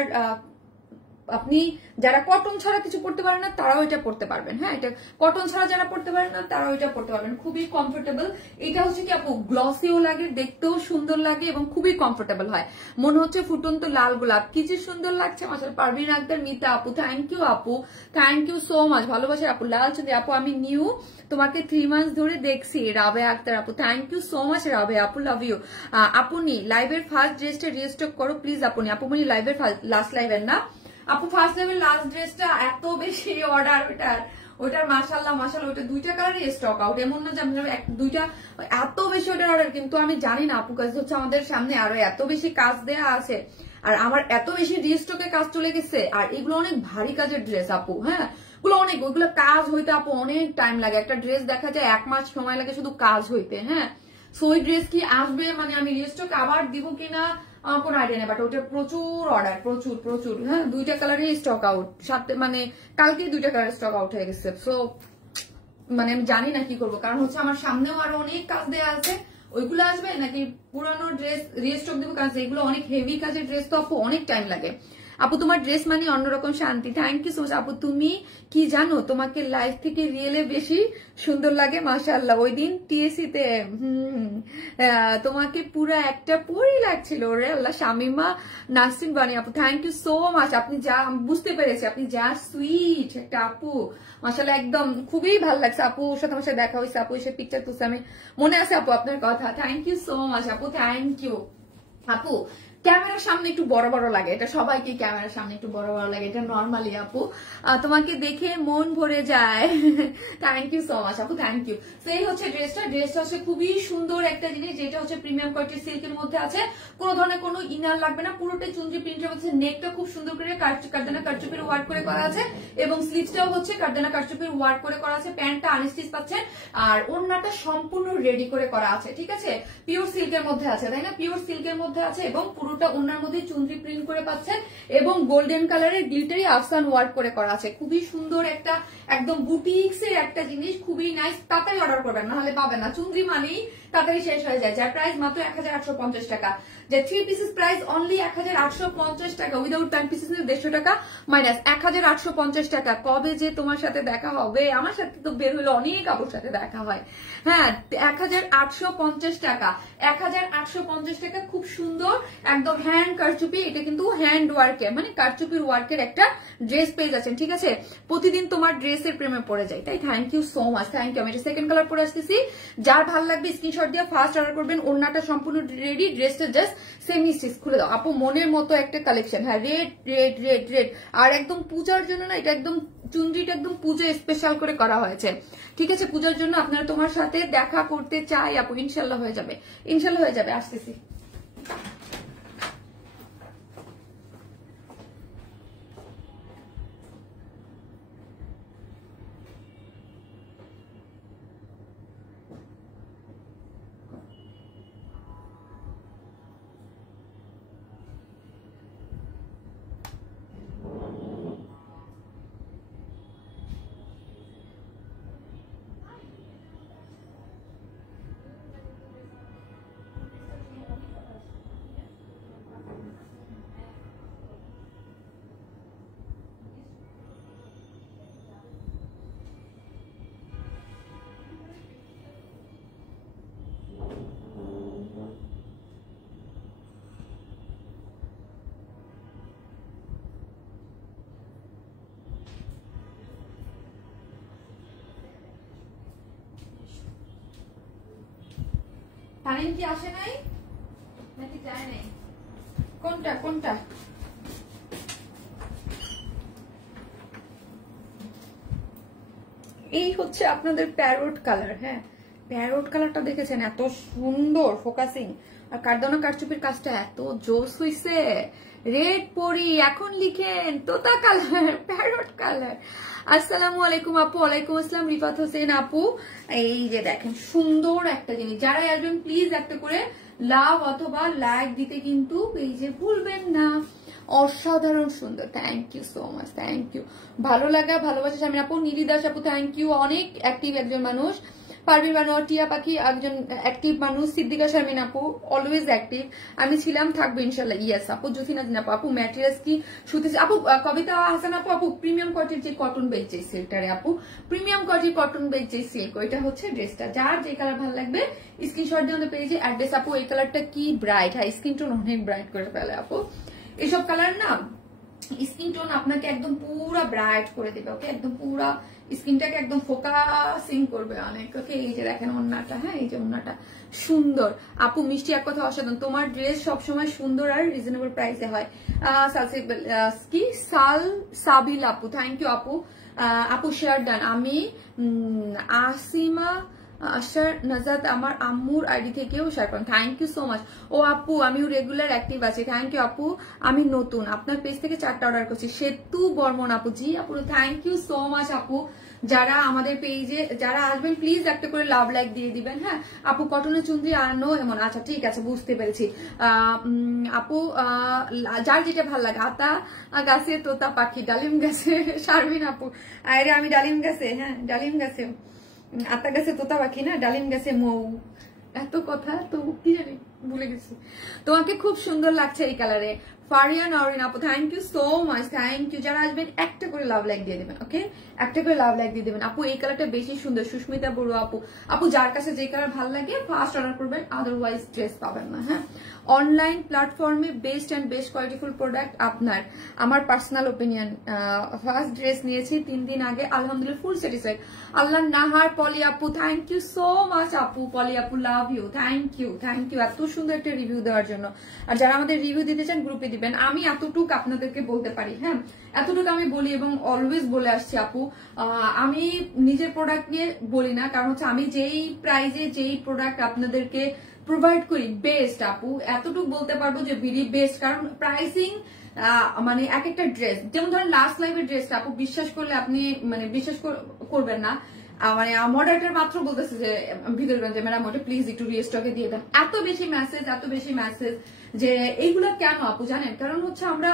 আপনি যারা কটন ছাড়া কিছু পড়তে পারেন না তারাও এটা পড়তে পারবেন। হ্যাঁ, এটা কটন ছাড়া যারা পড়তে পারেন না তারাও এটা পড়তে পারবেন, খুবই কমফোর্টেবল। এটা হচ্ছে কি আপু গ্লসিও লাগে, দেখতেও সুন্দর লাগে এবং খুবই কমফোর্টেবল হয়, মনে হচ্ছে ফুটন্ত লাল গোলাপ। কি যে সুন্দর লাগছে মাশাআল্লাহ। পারভিন আক্তার মিতা আপু, থ্যাংক ইউ আপু, থ্যাংক ইউ সো মাচ, ভালোবাসার আপু। লাল চন্দ্র আপু, আমি নিউ, তোমাকে 3 মাস ধরে দেখছি। রাবে আক্তার আপু, থ্যাংক ইউ সো মাচ রাবে আপু, লাভ ইউ। আপুনি লাইভের ফার্স্ট ড্রেসটা রিস্টক করো প্লিজ আপুনি। আপুনি লাইভের লাস্ট লাইভের না আপু, ফার্স্ট লেভেল লাস্ট ড্রেসটা এত বেশি অর্ডার ওটার মাশাআল্লাহ মাশাআল্লাহ, ওটা 2টা কালারই স্টক আউট, এমন না যে আমরা 2টা এত বেশি ওটার অর্ডার, কিন্তু আমি জানি না আপু, কাজ হচ্ছে আমাদের সামনে আরো এত বেশি কাজ দেয়া আছে আর আমার এত বেশি রিস্টকে কাজ চলে গেছে। আর এগুলো অনেক ভারী কাজের ড্রেস আপু। হ্যাঁ, ওইগুলো কাজ হইতে আপু অনেক টাইম লাগে, একটা ড্রেস দেখা যায় 1 মাস সময় লাগে শুধু কাজ হইতে। হ্যাঁ, সো ওই ড্রেস কি আসবে, মানে আমি রিস্টক আবার দিব কিনা কোনো আইডিয়া নেই, বাট ওটা প্রচুর অর্ডার, প্রচুর। হ্যাঁ, 2টা কালারই স্টক আউট, সাথে মানে কালকে 2টা কালার স্টক আউট হয়ে গেছে। সো মানে আমি জানি না কি করবো, কারণ হচ্ছে আমার সামনেও আরো অনেক কাজ দেওয়া আছে, ওইগুলো আসবে নাকি পুরানো ড্রেস রিস্টক দিব, কারণ এগুলো অনেক হেভি কাজের ড্রেস তো আপু, অনেক টাইম লাগে। আপু তোমার ড্রেস মানে অন্যরকম শান্তি, থ্যাংক ইউ সো মাচ আপু। তুমি কি জানো তোমাকে লাইভ থেকে রিয়েলে বেশি সুন্দর লাগে মাশাআল্লাহ। ওই দিন টিএসসি তে তোমাকে পুরো একটা পরি লাগছিল রে আল্লাহ। শামিমা নাসরিন বানি আপু, থ্যাংক ইউ সো মাচ। আপনি যা বুঝতে পেরেছি, আপনি যা সুইট একটা আপু মাশাআল্লাহ, একদম খুবই ভালো লাগছে আপু। ওর সাথে আমার সাথে দেখা হয়েছে আপু, এসে পিকচার তুলছে, আমি মনে আছে আপু আপনার কথা। থ্যাংক ইউ সো মাচ আপু, থ্যাংক ইউ আপু। ক্যামেরার সামনে একটু বড় বড় লাগে, এটা সবাইকে ক্যামেরার সামনে একটু বড় বড় লাগে, এটা নর্মালি আপু। তোমাকে দেখে মন ভরে যায়। থ্যাংক ইউ সো মাচ আপু, থ্যাংক ইউ। সেই হচ্ছে ড্রেসটা হচ্ছে খুবই সুন্দর একটা জিনিস, যেটা হচ্ছে প্রিমিয়াম কোয়ালিটির সিল্কের মধ্যে আছে, কোনো ধরনের কোনো ইনার লাগবে না, পুরোটাই চুনরি প্রিন্টের মধ্যে। নেকটা খুব সুন্দর করে কারদানা কারচুপির ওয়ার্ক করে করা আছে এবং স্লিভসটাও হচ্ছে কারদানা কারচুপির ওয়ার্ক করে করা আছে। প্যান্টটা আনস্টিচ পাচ্ছেন আর ওড়নাটা সম্পূর্ণ রেডি করে করা আছে, ঠিক আছে। পিওর সিল্কের মধ্যে আছে, তাই না, পিওর সিল্কের মধ্যে আছে এবং পুরোটা ওড়নার মধ্যে চুনরি প্রিন্ট করে পাচ্ছেন এবং গোল্ডেন কালারের গ্লিটারি আফসান ওয়ার্ক করে করা আছে। খুবই সুন্দর একটা একদম বুটিক্স এর একটা জিনিস, খুবই নাইস। তাড়াতাড়ি অর্ডার করবেন, না হলে পাবেন না। চুনরি মানেই তাড়াতাড়ি শেষ হয়ে যায়। যার প্রাইস মাত্র 1850 টাকা, যে 3 পিসেস প্রাইস অনলি 1850 টাকা, উইদাউট প্যান্ট পিসেস 150 টাকা মাইনাস 1850 টাকা। কবে যে তোমার সাথে দেখা হবে, আমার সাথে তো বের হলে অনেক কাপড় সাথে দেখা হয়। হ্যাঁ, 1850 টাকা, 1850 টাকা, খুব সুন্দর একদম হ্যান্ড কারচুপি। এটা কিন্তু হ্যান্ড ওয়ার্কের মানে কারচুপির ওয়ার্কের একটা ড্রেস পেয়ে যাচ্ছেন, ঠিক আছে। প্রতিদিন তোমার ড্রেসের প্রেমে পড়ে যায়, তাই thank you so much, thank you. আমি এটা সেকেন্ড কালার পরে আসতেছি, যার ভালো লাগবে স্ক্রিনশট দিয়ে ফার্স্ট অর্ডার করবেন। ওড়নাটা সম্পূর্ণ রেডি, ড্রেসটা জাস্ট সেমি স্টিচ। খুলে দাও আপু, মনের মতো একটা কালেকশন। হ্যাঁ, রেড রেড রেড রেড, আর একদম পূজার জন্য না, এটা একদম চুনরিটা একদম পুজো স্পেশাল করে করা হয়েছে, ঠিক আছে। পূজার জন্য আপনারা তোমার সাথে দেখা করতে চাই আপু, ইনশাল্লাহ হয়ে যাবে, ইনশাল্লাহ হয়ে যাবে, আসতেছি। কারেন্ট কি আসে নাই নাকি যায় নাই, কোনটা কোনটা? এই হচ্ছে আপনাদের প্যারোট কালার। হ্যাঁ, প্যারোট কালারটা দেখেছেন, এত সুন্দর ফোকাসিং, আর কারদানা কারচুপির কাজটা এত জোস হইছে। রেড পরি, এখন লিখেন তোতা কালার, প্যারোট কালার। আসসালামু আলাইকুম আপু। ওয়ালাইকুম আসসালাম রিফাত হোসেন আপু। এই যে দেখেন সুন্দর একটা জিনিস, যারা একজন প্লিজ একটা করে লাভ অথবা লাইক দিতে কিন্তু এই যে ভুলবেন না। অসাধারণ সুন্দর, thank you so much, thank you. ভালো লাগা ভালোবাসা শামিন আপু। নীলি দাস আপু থ্যাংক ইউ, অনেক অ্যাক্টিভ একজন মানুষ। পারভিন বানোয়ার, টিয়া পাখি একজন অ্যাক্টিভ মানুষ। সিদ্দিকা শামিন আপু অলওয়েজ অ্যাক্টিভ, আমি ছিলাম থাকবো ইনশাল্লাহ। ইয়েস আপু। জুথিনা জিন আপু, আপু ম্যাটেরিয়ালস কি সুতি আপু। কবিতা হাসান আপু, আপু প্রিমিয়াম কোয়ালিটির যে কটন বেজ যে সিল্কটারে আপু, প্রিমিয়াম কোয়ালিটির কটন বেজ যে সিল্ক, ওইটা হচ্ছে ড্রেসটা। যার যে কালার ভালো লাগবে স্ক্রিনশট দিয়ে আমাদের পেজে অ্যাড্রেস। আপু এই কালারটা কি ব্রাইট, হ্যাঁ স্কিন টোন অনেক ব্রাইট করে ফেলে আপু। এইসব কালার না স্কিন টোন আপনাকে একদম পুরা ব্রাইট করে দেবে। ওকে, একদম পুরা স্কিনটাকে একদম ফোকাসিং করবে অনেক। ওকে, এই যে দেখেন ওন্নাটা, হ্যাঁ এই যে ওন্নাটা সুন্দর আপু। মিষ্টি এক কথা অসাধারণ, তোমার ড্রেস সবসময় সুন্দর আর রিজনেবল প্রাইসে হয়। কি সাল সাবিল আপু, থ্যাংক ইউ আপু। আপু শেয়ার ডান। আমি আসিমা আশার নাজাত আমার আম্মুর আইডি থেকেও শেয়ার করেন, থ্যাংক ইউ সো মাচ। ও আপু আমিও রেগুলার অ্যাক্টিভ আছি, থ্যাংক ইউ আপু। আমি নতুন, আপনার পেজ থেকে 4টা অর্ডার করছি। সেতু বর্মন আপু, জি আপু থ্যাংক ইউ সো মাচ আপু। যারা আমাদের পেজে যারা আসবেন প্লিজ একটা করে লাভ লাইক দিয়ে দিবেন। হ্যাঁ আপু কটনের চুন্দ্রি আনো এমন, আচ্ছা ঠিক আছে বুঝতে পেরেছি আপু। যার যেটা ভালো লাগে, আতা গাছে তোতা পাখি, ডালিম গাছে শারমিন আপু। আরে আমি ডালিম গাছে, হ্যাঁ ডালিম গাছে, আতা গাছে তোতা পাখি না, ডালিম গাছে মৌ। এত কথা তো কি জানি ভুলে গেছি। তোমাকে খুব সুন্দর লাগছে এই কালারে। ফারিয়া নরিন আপু thank you so much, thank you. যারা আসবেন একটা করে লাভ লাইক দিয়ে দেবেন। ওকে, একটা করে লাভ লাইক দিয়ে দেবেন আপু। এই কালারটা বেশি সুন্দর। সুস্মিতা বড়ুয়া আপু, আপু যার কাছে যে কালার ভালো লাগে ফার্স্ট অর্ডার করবেন, আদারওয়াইজ ড্রেস পাবেন না। হ্যাঁ, অনলাইন প্ল্যাটফর্মে best and best qualityful product আপনার, আমার পার্সোনাল ওপিনিয়ন। ফার্স্ট ড্রেস নিয়েছি 3 দিন আগে, আলহামদুলিল্লাহ ফুল স্যাটিসফাইড। আল্লাহ নাহার পলি আপু থ্যাংক ইউ সো মাচ আপু। পলি আপু love you, thank you, thank you এত সুন্দর একটা রিভিউ দেওয়ার জন্য। আর যারা আমাদের রিভিউ দিতে চান গ্রুপে দিবেন। আমি এতটুকু আপনাদেরকে বলতে পারি, হ্যাঁ এতটুকু আমি বলি এবং অলওয়েজ বলে আসছি আপু। আমি নিজের প্রোডাক্ট নিয়ে বলি না, কারণ হচ্ছে আমি যেই প্রাইজে যেই প্রোডাক্ট আপনাদেরকে প্রোভাইড করি বেস্ট আপু, এতটুকু বলতে পারবো যে ভেরি বেস্ট। কারণ প্রাইসিং মানে এক একটা ড্রেস, যেমন ধরেন লাস্ট লাইভের ড্রেসটা আপু বিশ্বাস করলে আপনি মানে বিশ্বাস করবেন না। মানে মডারেটর মাত্র বলতেছে যে ভিতরগঞ্জে ম্যাডাম ওটা প্লিজ একটু রিস্টকে দিয়ে দেন। এত বেশি মেসেজ যে এইগুলা কেন আপু জানেন? কারণ হচ্ছে আমরা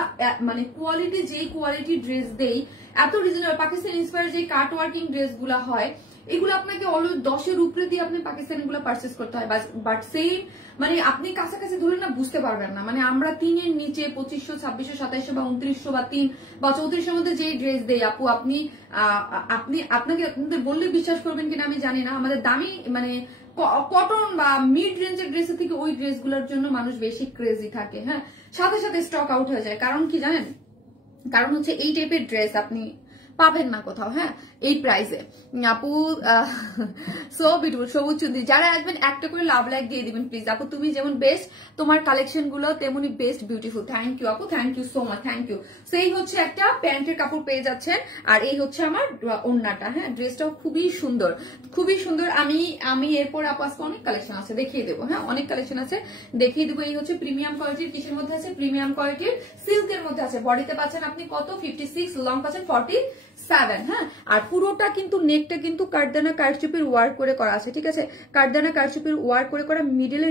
মানে কোয়ালিটি যেই কোয়ালিটি ড্রেস দেই, এত রিজনেবল পাকিস্তান ইন্সপায়ার যে কাট ওয়ার্কিং ড্রেস গুলা হয়, এগুলো আপনাকে অলওয়েজ 10-এর উপরে দিয়ে আপনি পাকিস্তানি গুলো পারচেস করতে হয়। বাট সেম মানে আপনি কাছাকাছি ধরলে না বুঝতে পারবেন না। মানে আমরা 3-এর নিচে 2500, 2600, 2700 বা 2900 বা 3 বা 3400 মধ্যে যেই ড্রেস দেই আপু, আপনাকে আপনাদের বললে বিশ্বাস করবেন কিনা আমি জানি না, আমাদের দামি মানে কটন বা মিড রেঞ্জের ড্রেসের থেকে ওই ড্রেসগুলোর জন্য মানুষ বেশি ক্রেজি থাকে। হ্যাঁ, সাথে সাথে স্টক আউট হয়ে যায়। কারণ কি জানেন? কারণ হচ্ছে এই টাইপের ড্রেস আপনি পাবেন না কোথাও। হ্যাঁ, এই প্রাইসে আপু। সো বিউটিফুল সবুজ চুন্দি। যারা আসবেন একটা করে লাভ লাইক দিয়ে দিবেন প্লিজ আপু। তুমি যেমন বেস্ট, তোমার কালেকশন গুলো তেমনি বেস্ট বিউটিফুল। থ্যাংক ইউ আপু, thank you so much, thank you. So এই হচ্ছে একটা প্যান্টের কাপড় পেয়ে যাচ্ছেন, আর এই হচ্ছে আমার ওড়নাটা। হ্যাঁ, ড্রেসটাও খুবই সুন্দর, খুবই সুন্দর। আমি এরপর আপু আজকে অনেক কালেকশন আছে দেখিয়ে দেবো। হ্যাঁ, অনেক কালেকশন আছে দেখিয়ে দেবো। এই হচ্ছে প্রিমিয়াম কোয়ালিটির, কিসের মধ্যে আছে? প্রিমিয়াম কোয়ালিটির সিল্কের মধ্যে আছে। বডিতে পাচ্ছেন আপনি কত 56, লং পাচ্ছেন 47। হ্যাঁ, আর পুরোটা কিন্তু নেকটা কিন্তু কাঠদানা কারচুপির ওয়ার্ক করে করা আছে। ঠিক আছে, কাঠদানা কারচুপির ওয়ার্ক করে করা, মিডলে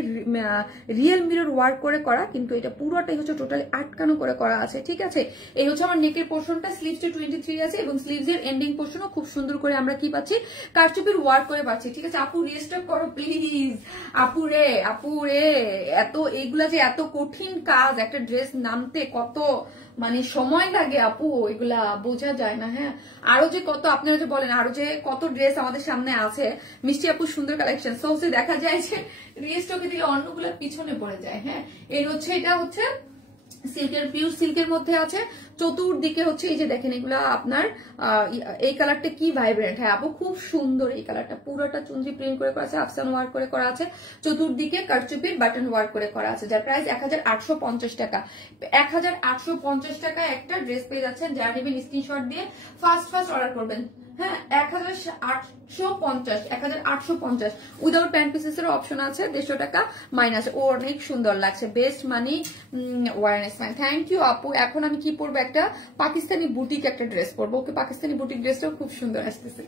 রিয়েল মিরর ওয়ার্ক করে করা, কিন্তু এটা পুরোটাই হচ্ছে টোটালি আটকানো করে করা আছে। ঠিক আছে, এই হচ্ছে আমার নেকের পোর্শনটা। স্লিভসটা 23 আছে এবং স্লিভসের এন্ডিং পোর্শনও খুব সুন্দর করে আমরা কি পাচ্ছি? কারচুপির ওয়ার্ক করে পাচ্ছি। ঠিক আছে আপু, রিস্টক করো প্লিজ আপু রে। এত এইগুলা যে এত কঠিন কাজ, একটা ড্রেস নামতে কত মানে সময় লাগে আপু, এগুলা বোঝা যায় না। হ্যাঁ, আরো যে কত আপনারা যে বলেন, আরো যে কত ড্রেস আমাদের সামনে আছে। মিষ্টি আপু সুন্দর কালেকশন। সো দেখা যায় যে রিস্টকে দিলে অন্যগুলোর পিছনে পড়ে যায়। হ্যাঁ, এর হচ্ছে এটা হচ্ছে সিল্কের, পিওর সিল্কের মধ্যে আছে। চতুর্দিকে হচ্ছে এই যে দেখেন এগুলা আপনার এই কালারটা কি ভাইব্রেন্ট। হ্যাঁ আপু খুব সুন্দর এই কালারটা, পুরোটা চুনরি প্রিন্ট করে করা আছে, আফসান ওয়ার্ক করে করা আছে, চতুর্দিকে কারচুপির বাটন ওয়ার্ক করে করা আছে, যার প্রাইস 1850 টাকা। 1850 টাকা একটা ড্রেস পেয়ে যাচ্ছেন। যারা নেবেন স্ক্রিনশট দিয়ে ফার্স্ট অর্ডার করবেন। হ্যাঁ 1850 উইদাউট প্যান্ট পিসেস এর অপশন আছে, 150 টাকা মাইনাস। ও অনেক সুন্দর লাগছে, বেস্ট মানি ওয়ারনেস ম্যান। থ্যাংক ইউ আপু। এখন আমি কি পরবো, একটা পাকিস্তানি বুটিক একটা ড্রেস পরবো। ওকে, পাকিস্তানি বুটিক ড্রেসটাও খুব সুন্দর আসতেছে।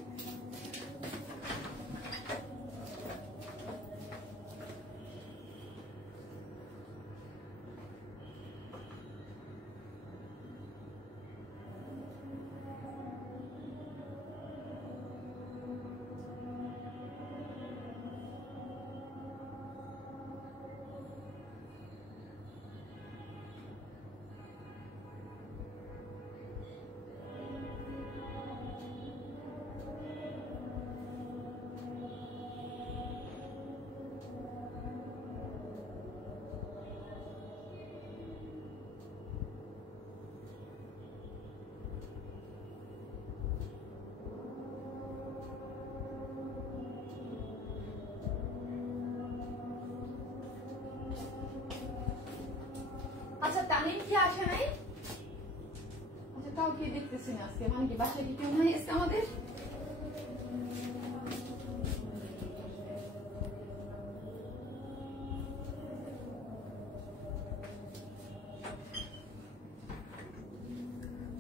আচ্ছা তামিম কি আসে নাই? আচ্ছা তাও কি দেখতেছি না আজকে, মানে কি বাসায় কি কেউ নাই আজকে আমাদের?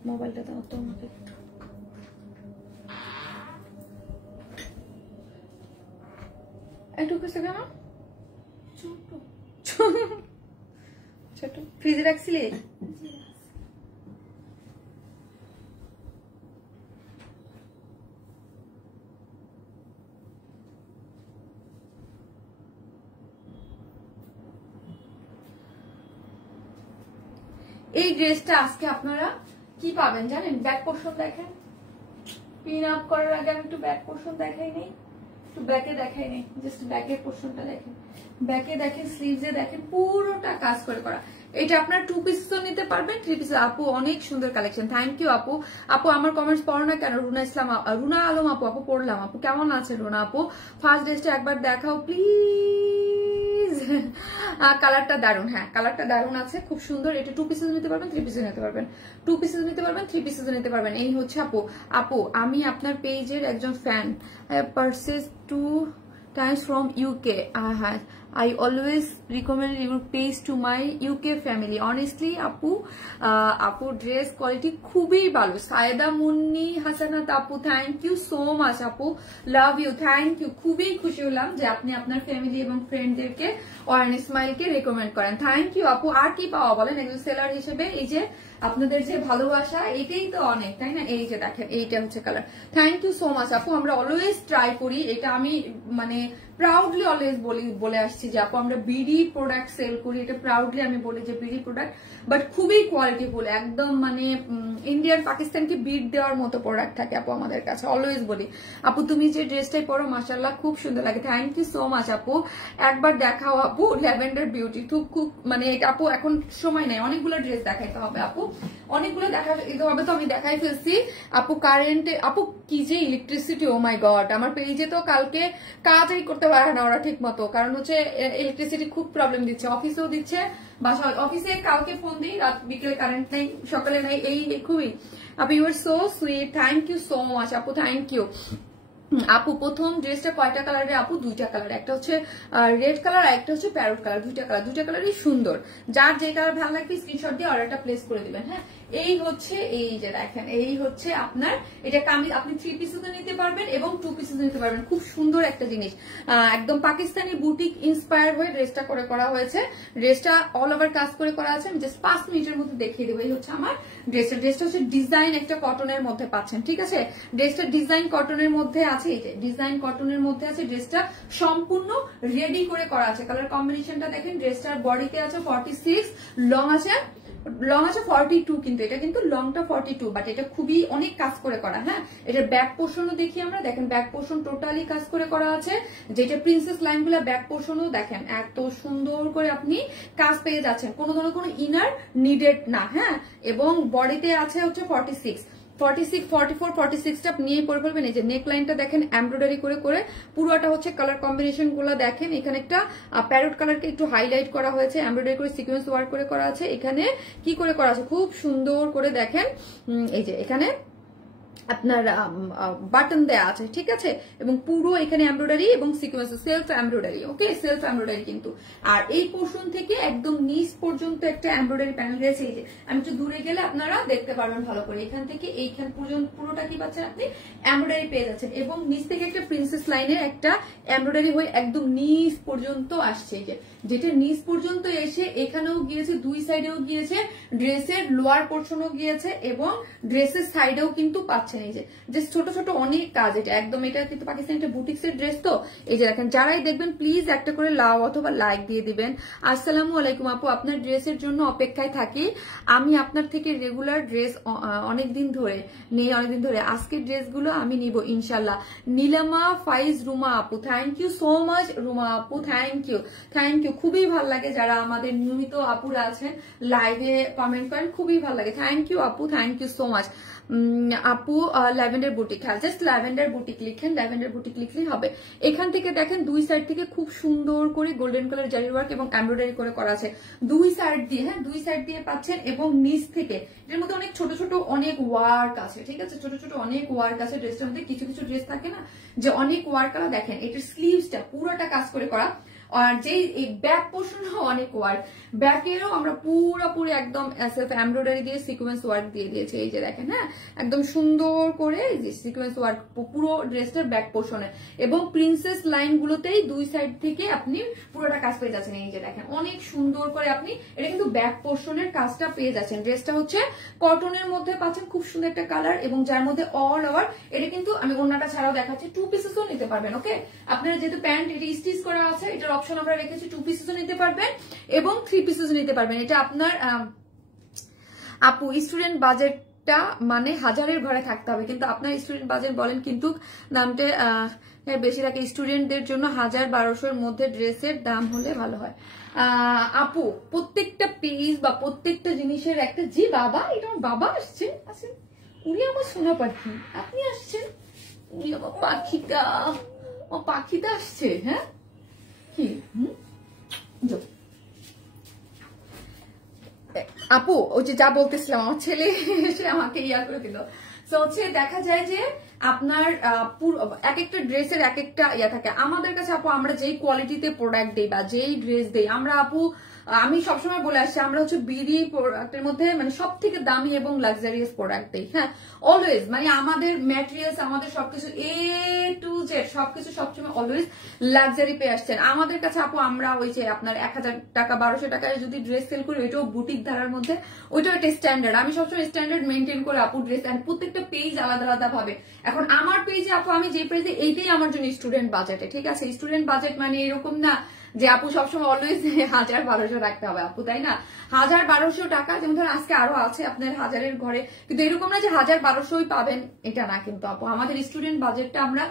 মোবাইলটা দাও তো আমাকে একটু। একটু কিছু কেন ছোট ফ্রিজে রাখছিলে? এই ড্রেসটা আজকে আপনারা কি পাবেন জানেন? ব্যাক পোর্শন দেখেন, পিন আপ করার আগে আমি একটু ব্যাক পোর্শন দেখাই নেই, একটু ব্যাকে দেখাই নেই, জাস্ট ব্যাকের পোর্শনটা দেখেন। ব্যাকে দেখেন, স্লিভসে দেখেন, পুরোটা কাজ করে করা। এটা আপনার 2 পিসও নিতে পারবেন, 3 পিস। আপু অনেক সুন্দর কালেকশন, থ্যাংক ইউ আপু। আপু আমার কমেন্টস পড়ো না কেন? রুনা আলম আপু, আপু পড়লাম। আপু কেমন আছে রুনা আপু? ফার্স্ট ড্রেসটা একবার দেখাও প্লিজ। কালারটা দারুন, হ্যাঁ কালারটা দারুন আছে, খুব সুন্দর। এটা 2 পিসেস নিতে পারবেন, 3 পিসেস নিতে পারবেন, 2 পিসেস নিতে পারবেন, 3 পিসেস নিতে পারবেন। এই হচ্ছে আপু। আপু আমি আপনার পেজের একজন fan, purchase 2 times from UK. I always recommend your page to my UK family. Honestly, আপু ড্রেস কোয়ালিটি খুবই ভালো। সায়েদা মুন্নি হাসানাত আপু, থ্যাংক ইউ সো মাচ আপু, লাভ ইউ, থ্যাংক ইউ। খুবই খুশি হলাম যে আপনি আপনার ফ্যামিলি এবং ফ্রেন্ডদেরকে ওয়ার্ন স্মাইলকে রেকমেন্ড করেন, থ্যাংক ইউ আপু। আর কি পাওয়া বলেন একজন সেলার হিসেবে? এই যে আপনাদের যে ভালোবাসা, এটাই তো অনেক, তাই না? এই যে দেখেন, এইটা হচ্ছে colour. Thank you so much আপু। আমরা অলওয়েজ ট্রাই করি, এটা আমি মানে প্রাউডলি অলওয়েজ বলে আসছি যে আপু আমরা বিডি প্রোডাক্ট সেল করি, এটা প্রাউডলি আমি বলি যে বিডি প্রোডাক্ট, বাট খুবই কোয়ালিটিফুল, একদম মানে ইন্ডিয়ান পাকিস্তানকে বিট দেওয়ার মতো প্রোডাক্ট থাকে আপু আমাদের কাছে, অলওয়েজ বলি। আপু তুমি যে ড্রেসটাই পরো মাশাআল্লাহ খুব সুন্দর লাগে, থ্যাংক ইউ সো মাচ আপু। একবার দেখাও আপু ল্যাভেন্ডার বিউটি, খুব মানে এটা আপু এখন সময় নেই, অনেকগুলো ড্রেস দেখাইতে হবে আপু, অনেকগুলো দেখাইতে হবে। তো আমি দেখাই ফেলছি আপু। কারেন্টে আপু কি যে ইলেকট্রিসিটি, ও মাই গড, আমার পেজে তো কালকে কাজই করতে পারে না ওরা ঠিক মতো, কারণ হচ্ছে ইলেকট্রিসিটি খুব প্রবলেম দিচ্ছে, অফিসেও দিচ্ছে, বাসা অফিসে কালকে ফোন দিই, রাত বিকেলে কারেন্ট নেই, সকালে নেই, এই খুবই। আপু you are so sweet, thank you so much আপু, থ্যাংক ইউ আপু। প্রথম ড্রেসটা কয়টা কালারে আপু? 2টা কালার, একটা হচ্ছে রেড কালার আর একটা হচ্ছে প্যারট কালার, 2টা কালার, 2টা কালারই সুন্দর। যার যে কালার ভালো লাগবে স্ক্রিনশট দিয়ে অর্ডারটা প্লেস করে দিবেন। হ্যাঁ এই হচ্ছে, এই যে দেখেন, এই হচ্ছে আপনার এটা কামিজ, আপনি 3 পিসেস নিতে পারবেন এবং 2 পিসেস নিতে পারবেন। খুব সুন্দর একটা জিনিস, একদম পাকিস্তানি বুটিক ইন্সপায়ার হয়ে ড্রেসটা করা হয়েছে। ড্রেসটা অল ওভার কাজ করে করা আছে, আমি জাস্ট 5 মিনিটের মধ্যে দেখিয়ে দেবো। এই হচ্ছে আমার ড্রেসটা। ড্রেসটা হচ্ছে ডিজাইন একটা কটনের মধ্যে পাচ্ছেন, ঠিক আছে? ড্রেসটা ডিজাইন কটনের মধ্যে আছে, এই যে ডিজাইন কটনের মধ্যে আছে। ড্রেসটা সম্পূর্ণ রেডি করে করা আছে, কালার কম্বিনেশনটা দেখেন। ড্রেসটার বডিতে আছে 46, লং আছে 42, কিন্তু এটা কিন্তু লংটা 42, বাট এটা খুবই অনেক কাজ করে করা। হ্যাঁ এটার ব্যাক পোর্শনও দেখি আমরা, দেখেন ব্যাক পোর্শন টোটালি কাজ করে করা আছে, যেটা প্রিন্সেস লাইনগুলো ব্যাক পোর্শনও দেখেন এত সুন্দর করে আপনি কাজ পেয়ে যাচ্ছেন, কোনো ধরনের কোনো ইনার নিডেড না। হ্যাঁ এবং বডিতে আছে হচ্ছে 46, 44, 46টা নিয়ে পরে ফেলবেন। এই যে নেক লাইনটা দেখেন এমব্রয়ডারি করে করে পুরোটা হচ্ছে, কালার কম্বিনেশন গুলো দেখেন। এখানে একটা প্যারট কালারকে একটু হাইলাইট করা হয়েছে, এমব্রয়ডারি করে সিকোয়েন্স ওয়ার্ক করে করা আছে। এখানে কি করে করা আছে খুব সুন্দর করে দেখেন, এই যে এখানে আপনার বাটন দেয়া আছে, ঠিক আছে, এবং পুরো এখানে এমব্রয়ডারি এবং সিকোয়েন্স সেলফ এমব্রয়ডারি, ওকে, সেলফ এমব্রয়ডারি কিন্তু। আর এই পোর্শন থেকে একদম নিচ পর্যন্ত একটা এমব্রয়ডারি প্যানেল রয়েছে। এই যে আমি একটু দূরে গেলে আপনারা দেখতে পারবেন ভালো করে, এখান থেকে এইখান পর্যন্ত পুরোটা কি পাচ্ছেন আপনি এমব্রয়ডারি পেয়ে যাচ্ছেন, এবং নিচ থেকে একটা প্রিন্সেস লাইনের একটা এমব্রয়ডারি হয়ে একদম নিচ পর্যন্ত আসছে। এই যে যেটা নিচ পর্যন্ত এসে এখানেও গিয়েছে, দুই সাইডেও গিয়েছে, ড্রেসের লোয়ার পোর্শনও গিয়েছে এবং ড্রেসের সাইডেও কিন্তু পাচ্ছেন। এই যে ছোট ছোট অনেক কাজ, এটা একদম, এটা কিন্তু পাকিস্তানি একটা বুটিক্সের ড্রেস। তো এই যে দেখেন, যারাই দেখবেন প্লিজ একটা করে লাভ অথবা লাইক দিয়ে দিবেন। আসসালামু আলাইকুম আপু, আপনার ড্রেসের জন্য অপেক্ষায় থাকি। আমি আপনার থেকে রেগুলার ড্রেস অনেকদিন ধরে নেই, অনেকদিন ধরে। আজকের ড্রেসগুলো আমি নিব ইনশাল্লাহ। নীলামা ফাইজ রুমা আপু, thank you so much Ruma আপু, থ্যাংক ইউ, থ্যাংক ইউ। খুবই ভালো লাগে যারা আমাদের নিয়মিত আপুরা আছেন, লাইভে কমেন্ট করেন, খুবই ভালো লাগে। থ্যাংক ইউ আপু, থ্যাংক ইউ সো মাচ। আপু ল্যাভেন্ডার বুটিক, হ্যাঁ জাস্ট ল্যাভেন্ডার বুটিক লিখেন, ল্যাভেন্ডার বুটিক লিখলেই হবে। এখান থেকে দেখেন দুই সাইড থেকে খুব সুন্দর করে গোল্ডেন কালার জারি ওয়ার্ক এবং এমব্রয়ডারি করে করা আছে দুই সাইড দিয়ে, হ্যাঁ দুই সাইড দিয়ে পাচ্ছেন। এবং নিচ থেকে এর মধ্যে অনেক ছোট ছোট অনেক ওয়ার্ক আছে, ঠিক আছে, ছোট ছোট অনেক ওয়ার্ক আছে ড্রেসটার মধ্যে। কিছু কিছু ড্রেস থাকে না যে অনেক ওয়ার্ক করা, দেখেন এটার স্লিভসটা পুরোটা কাজ করে করা। আর যে এই ব্যাক পোর্শন অনেক ওয়ার্ক, ব্যাকেরও আমরা পুরোপুরি একদম সেলফ এমব্রয়ডারি দিয়ে সিকোয়েন্স ওয়ার্ক দিয়ে দিয়েছি। এই যে দেখেন, হ্যাঁ একদম সুন্দর করে সিকোয়েন্স ওয়ার্ক পুরো ড্রেসটার ব্যাক পোর্শনে, এবং প্রিন্সেস লাইন গুলোতেই দুই সাইড থেকে আপনি পুরোটা কাজ পেয়ে যাচ্ছেন। এই যে দেখেন অনেক সুন্দর করে আপনি এটা কিন্তু ব্যাক পোর্শনের কাজটা পেয়ে যাচ্ছেন। ড্রেসটা হচ্ছে কটনের মধ্যে পাচ্ছেন, খুব সুন্দর একটা কালার, এবং যার মধ্যে অল ওভার এটা কিন্তু আমি ওড়নাটা ছাড়াও দেখাচ্ছি, 2 পিসেসও নিতে পারবেন। ওকে, আপনারা যেহেতু প্যান্ট এটি স্টিচ করা আছে, এটার অপশন আমরা রেখেছি 2 পিসেসও নিতে পারবেন এবং 3 পিসেস নিতে পারবেন। এটা আপনার আপু স্টুডেন্ট বাজেটটা মানে হাজারের ঘরে থাকতে হবে, কিন্তু আপনার স্টুডেন্ট বাজেট বলেন কিন্তু নামটা বেশি রাখে। স্টুডেন্টদের জন্য 1000-1200 মধ্যে ড্রেসের দাম হলে ভালো হয়। আপু প্রত্যেকটা পিস বা প্রত্যেকটা জিনিসের একটা, জি বাবা, এটা আমার বাবা আসছেন, আসেন, উনি আমার সোনা পাখি, আপনি আসছেন, উনি আমার পাখিটা, ও পাখিটা আসছে, হ্যাঁ কি আপু ওই যে যা বলতেছিলাম, আমার ছেলে এসে আমাকে ইয়া করে দিল। তো হচ্ছে দেখা যায় যে আপনার এক একটা ড্রেসের এক একটা ইয়া থাকে। আমাদের কাছে আপু আমরা যেই কোয়ালিটিতে প্রোডাক্ট দেই বা যেই ড্রেস দেই, আমরা আপু আমি সবসময় বলে আসছি আমরা হচ্ছে বিডি প্রোডাক্টের মধ্যে মানে সব থেকে দামি এবং লাক্সারিয়াস প্রোডাক্ট দেই, হ্যাঁ অলওয়েজ, মানে আমাদের ম্যাটেরিয়ালস আমাদের সবকিছু A to Z সবকিছু সবসময় অলওয়েজ লাক্সারি পেয়ে আসছেন আমাদের কাছে আপু। আমরা ওই যে আপনার 1000 টাকা 1200 টাকায় যদি ড্রেস সেল করি, ওইটাও বুটিক ধারার মধ্যে, ওইটাও একটা স্ট্যান্ডার্ড। আমি সবসময় স্ট্যান্ডার্ড মেনটেন করে আপু ড্রেস, প্রত্যেকটা পেজ আলাদা আলাদা ভাবে। এখন আমার পেজে আপু আমি যে পেজে, এইটাই আমার জন্য স্টুডেন্ট বাজেটে, ঠিক আছে। স্টুডেন্ট বাজেট মানে এরকম না যে আপু সবসময় অলওয়েজ 1000-1200 রাখতে হবে আপু, তাই না। 1000-1200 টাকা, যেমন ধর আজকে আরো আছে আপনার 1000-এর ঘরে, কিন্তু এরকম না যে 1000-1200ই পাবেন, এটা না কিন্তু আপু। আমাদের স্টুডেন্ট বাজেটটা আমরা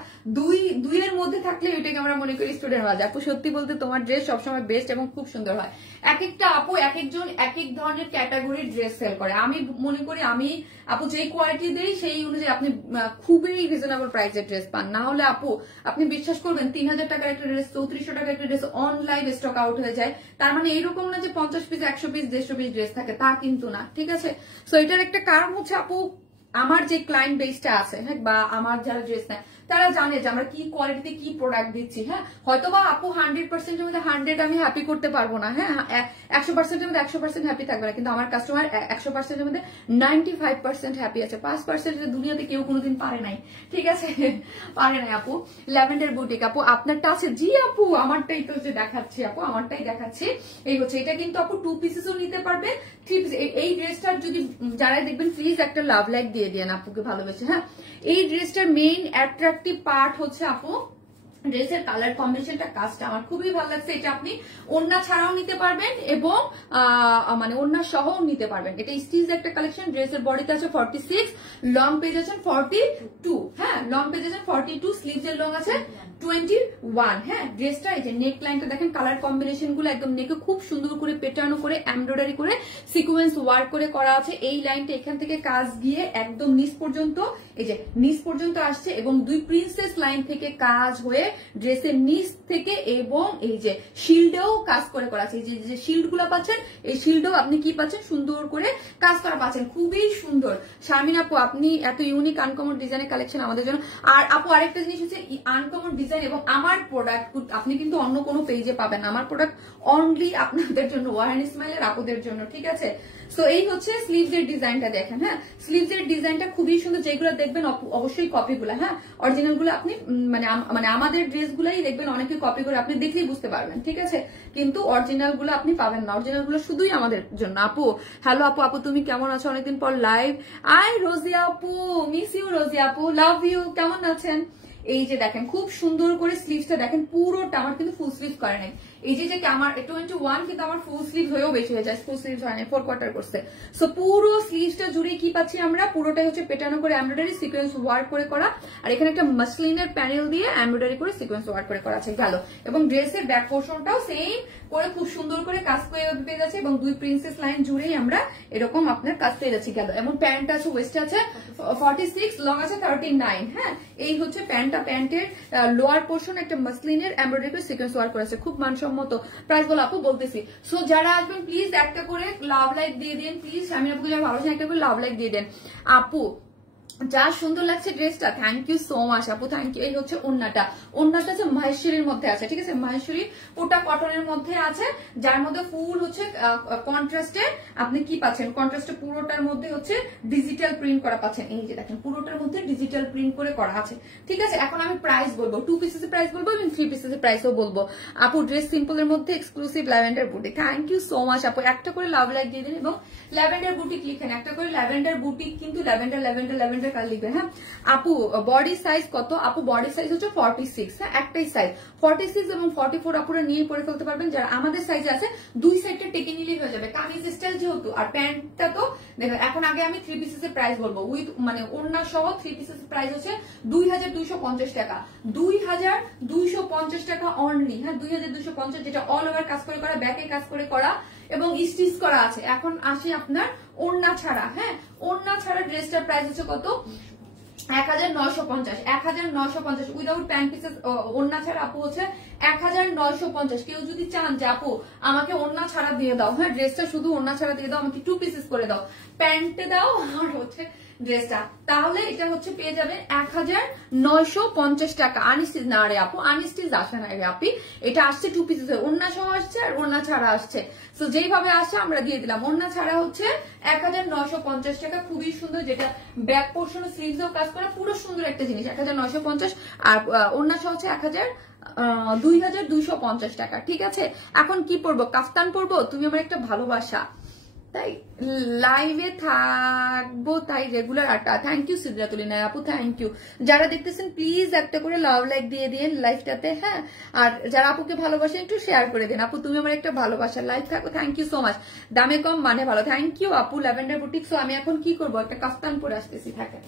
দুইয়ের মধ্যে থাকলে এটাকে আমরা মনে করি স্টুডেন্ট বাজেট। আপু সত্যি বলতে তোমার ড্রেস সবসময় বেস্ট এবং খুব সুন্দর হয়। এক একটা আপু এক একজন এক এক ধরনের ক্যাটাগরির ড্রেস সেল করে। আমি মনে করি আমি আপু যেই কোয়ালিটি দেই সেই অনুযায়ী আপনি খুবই রিজনেবল প্রাইসের ড্রেস পান। না হলে আপু আপনি বিশ্বাস করবেন 3000 টাকার একটা ড্রেস, 3400 টাকার একটা ড্রেস অনলাইন স্টক আউট হয়ে যায়। তার মানে এইরকম না যে 50 পিস 100 পিস 150 পিস ড্রেস থাকে, তা কিন্তু না, ঠিক আছে। সো এটার একটা কারণ হচ্ছে আপু আমার যে ক্লায়েন্ট বেসটা আছে, হ্যাঁ, বা আমার যারা ড্রেস নেয় তারা জানে যে আমরা কি কোয়ালিটিতে কি প্রোডাক্ট দিচ্ছি। হ্যাঁ হয়তো বা আপু 100%-এর মধ্যে 100 আমি হ্যাপি করতে পারবো না, হ্যাঁ 100%-এর মধ্যে 100% হ্যাপি থাকবে না, কিন্তু আমার কাস্টমার 100%-এর মধ্যে 95% হ্যাপি আছে। 5% দুনিয়াতে কেউ কোনোদিন পারে নাই, ঠিক আছে, পারে নাই আপু। ল্যাভেন্ডার বুটিক আপু আপনারটা আছে? জি আপু আমারটাই তো যে দেখাচ্ছি আপু, আমারটাই দেখাচ্ছি। এই হচ্ছে এটা কিন্তু আপু 2 পিসেসও নিতে পারবে, 3 পিস। এই ড্রেসটার যদি যারা দেখবেন প্লিজ একটা লাভ লাইক দিয়ে দেন আপুকে ভালোবেসে, হ্যাঁ। এই ড্রেসটার মেইন অ্যাট্রাকটিভ পার্ট হচ্ছে আপু ড্রেসের কালার কম্বিনেশনটা, কাজটা আমার খুবই ভালো লাগছে। এটা আপনি ওড়না ছাড়াও নিতে পারবেন এবং মানে ওড়না সহ নিতে পারবেন। এটা স্টিচ একটা কালেকশন। ড্রেসের বডিতে আছে 46, লং পেজ আছে 42, হ্যাঁ লং পেজ আছে 42, স্লিভস এর লং আছে 21, হ্যাঁ। ড্রেসটা এই যে নেক লাইনটা দেখেন, কালার কম্বিনেশন গুলো একদম নেকে খুব সুন্দর করে পেটানো করে এমব্রয়ডারি করে সিকোয়েন্স ওয়ার্ক করে করা আছে। এই লাইনটা এখান থেকে কাজ গিয়ে একদম নিচ পর্যন্ত, এই যে নিচ পর্যন্ত আসছে, এবং দুই প্রিন্সেস লাইন থেকে কাজ হয়ে ড্রেসের নিচ থেকে এবং এই যে শিল্ডেও কাজ করে করা আছে। যে শিল্ড গুলো পাচ্ছেন, এই শিল্ডেও আপনি কি পাচ্ছেন, সুন্দর করে কাজ করা পাচ্ছেন, খুবই সুন্দর। শারমিন আপু, আপনি এত ইউনিক আনকমন ডিজাইনের কালেকশন আমাদের জন্য। আর আপু আরেকটা জিনিস হচ্ছে, আনকমন ডিজাইন এবং আমার প্রোডাক্ট আপনি কিন্তু অন্য কোনো পেজে পাবেন, আমার প্রোডাক্ট অনলি আপনাদের জন্য, ওয়ারেন ইসমাইলের আপুদের জন্য, ঠিক আছে। সো এই হচ্ছে স্লিভস এর ডিজাইনটা, দেখেন হ্যাঁ, স্লিভস এর ডিজাইনটা খুবই সুন্দর। যেগুলো দেখবেন অবশ্যই কপি গুলা, হ্যাঁ, অরিজিনাল গুলো আপনি মানে আমাদের ড্রেস গুলাই দেখবেন অনেকে কপি করে, আপনি দেখলেই বুঝতে পারবেন, ঠিক আছে, কিন্তু অরিজিনাল গুলো আপনি পাবেন না, অরিজিনাল গুলো শুধুই আমাদের জন্য। আপু হ্যালো আপু, আপু তুমি কেমন আছো, অনেকদিন পর লাইভ। আই রোজিয়া আপু, মিস ইউ রোজিয়া আপু, লাভ ইউ, কেমন আছেন। এই যে দেখেন খুব সুন্দর করে স্লিভসটা দেখেন, পুরোটা আমার কিন্তু ফুল স্লিভ করে নাই। এই যে আমার 21 কিন্তু আমার ফুল স্লিভ হয়েও বেশি হয়ে যায়, ফুল স্লিভ হয় না, 4 কোয়ার্টার করছে। সো পুরো স্লিভসটা জুড়ে কি পাচ্ছি আমরা, পুরোটাই হচ্ছে পেটানো করে এমব্রয়ডারি সিকোয়েন্স ওয়ার্ক করে করা, আর এখানে একটা মাসলিনের প্যানেল দিয়ে এমব্রয়ডারি করে সিকোয়েন্স ওয়ার্ক করে করা আছে, গেল। এবং ড্রেসের ব্যাক পোর্শনটাও সেম করে খুব সুন্দর করে কাজ পেয়ে যাচ্ছে, এবং 2 প্রিন্সেস লাইন জুড়েই আমরা এরকম আপনার কাজ পেয়ে যাচ্ছি, গেল। এবং প্যান্ট আছে, ওয়েস্ট আছে 46, লং আছে 39, হ্যাঁ। এই হচ্ছে প্যান্টের লোয়ার পোর্শন একটা মাসলিনের এমব্রয়ডারি করে সিকোয়েন্স ওয়ার্ক করেছে, খুব মানসম্মত। প্রাইস বলো আপু, বলতেছি। সো যারা আসবেন প্লিজ একটা করে লাভ লাইক দিয়ে দেন, প্লিজ। আমি আপুকে যারা ভালোবাসেন একটা করে লাভ লাইক দিয়ে দেন। আপু যা সুন্দর লাগছে ড্রেসটা, থ্যাংক ইউ সো মাচ আপু, থ্যাংক ইউ। এই হচ্ছে ওন্নাটা, ওন্নাটা হচ্ছে মাহেশ্বরীর মধ্যে আছে, ঠিক আছে, মাহেশ্বরী পুটা কটনের মধ্যে আছে, যার মধ্যে ফুল হচ্ছে কন্ট্রাস্টে আপনি কি পাচ্ছেন, কন্ট্রাস্টে পুরোটার মধ্যে হচ্ছে ডিজিটাল প্রিন্ট করা পাচ্ছেন। এই যে দেখেন পুরোটার মধ্যে ডিজিটাল প্রিন্ট করে করা আছে, ঠিক আছে। এখন আমি প্রাইস বলবো, 2 পিসের প্রাইস বলবো এবং 3 পিসের প্রাইসও বলবো। আপু ড্রেস সিম্পল এর মধ্যে এক্সক্লুসিভ ল্যাভেন্ডার বুটি, থ্যাংক ইউ সো মাচ আপু। একটা করে লাভ লাইক দিয়ে দিন এবং ল্যাভেন্ডার বুটিক লিখেন, একটা করে ল্যাভেন্ডার বুটিক, কিন্তু ল্যাভেন্ডার কার লিখবেন, হ্যাঁ। আপু বডি সাইজ কত, আপু বডি সাইজ হচ্ছে 46, হ্যাঁ, একটাই সাইজ 46 এবং 44 আপুরা নিয়ে পরে ফেলতে পারবেন। যারা আমাদের সাইজে আছে 2 সাইডটা টেকে নিলেই হয়ে যাবে, কামিজ স্টাইল যেহেতু। আর প্যান্টটা তো দেখেন, এখন আগে আমি 3 পিসের প্রাইস বলবো, উইথ মানে ওড়না সহ 3 পিসের প্রাইস হচ্ছে 2250 টাকা, 2250 টাকা অনলি, হ্যাঁ, 2250, যেটা অল ওভার কাজ করে করা, ব্যাকে কাজ করে করা এবং স্টিচ করা আছে। এখন আসি আপনার ওড়না ছাড়া, হ্যাঁ, ওড়না ছাড়া ড্রেসটার প্রাইস হচ্ছে কত, 1950 উইদাউট প্যান্ট পিসেস ওড়না ছাড়া আপু হচ্ছে 1950। কেউ যদি চান যে আপু আমাকে ওড়না ছাড়া দিয়ে দাও, হ্যাঁ, ড্রেসটা শুধু ওড়না ছাড়া দিয়ে দাও, আমাকে 2 পিসেস করে দাও, প্যান্টে দাও আর হচ্ছে ড্রেসটা, তাহলে এটা হচ্ছে পেয়ে যাবেন 1950 টাকা। আনস্টিচ না রে আপু, আনস্টিচ আসে না রে আপি, এটা আসছে 2 পিসেস, ওড়না সহ আসছে আর ওড়না ছাড়া আসছে। তো যেইভাবে আসে আমরা দিয়ে দিলাম। ওড়না ছাড়া হচ্ছে 1950 টাকা, খুবই সুন্দর, যেটা ব্যাক পোর্শন স্লিভসেও কাজ করা, পুরো সুন্দর একটা জিনিস, 1950। আর ওড়না সহ হচ্ছে 2250 টাকা, ঠিক আছে। এখন কি পরবো, কাফতান পরবো, তুমি আমার একটা ভালোবাসা, তাই লাইভে থাকবো, তাই রেগুলার আটা। থ্যাংক ইউ সিদ্রাতুলিনা আপু, থ্যাংক ইউ। যারা দেখতেছেন প্লিজ একটা করে লাভ লাইক দিয়ে দিন লাইভটাতে, হ্যাঁ। আর যারা আপুকে ভালোবাসেন একটু শেয়ার করে দিন। আপু তুমি আমার একটা ভালোবাসা, লাইভ থাকো, থ্যাংক ইউ সো মাচ। দামে কম মানে ভালো, থ্যাংক ইউ আপু। Lavender boutique. সো আমি এখন কি করবো, একটা কাফতান পরে আসতেছি, থাকে।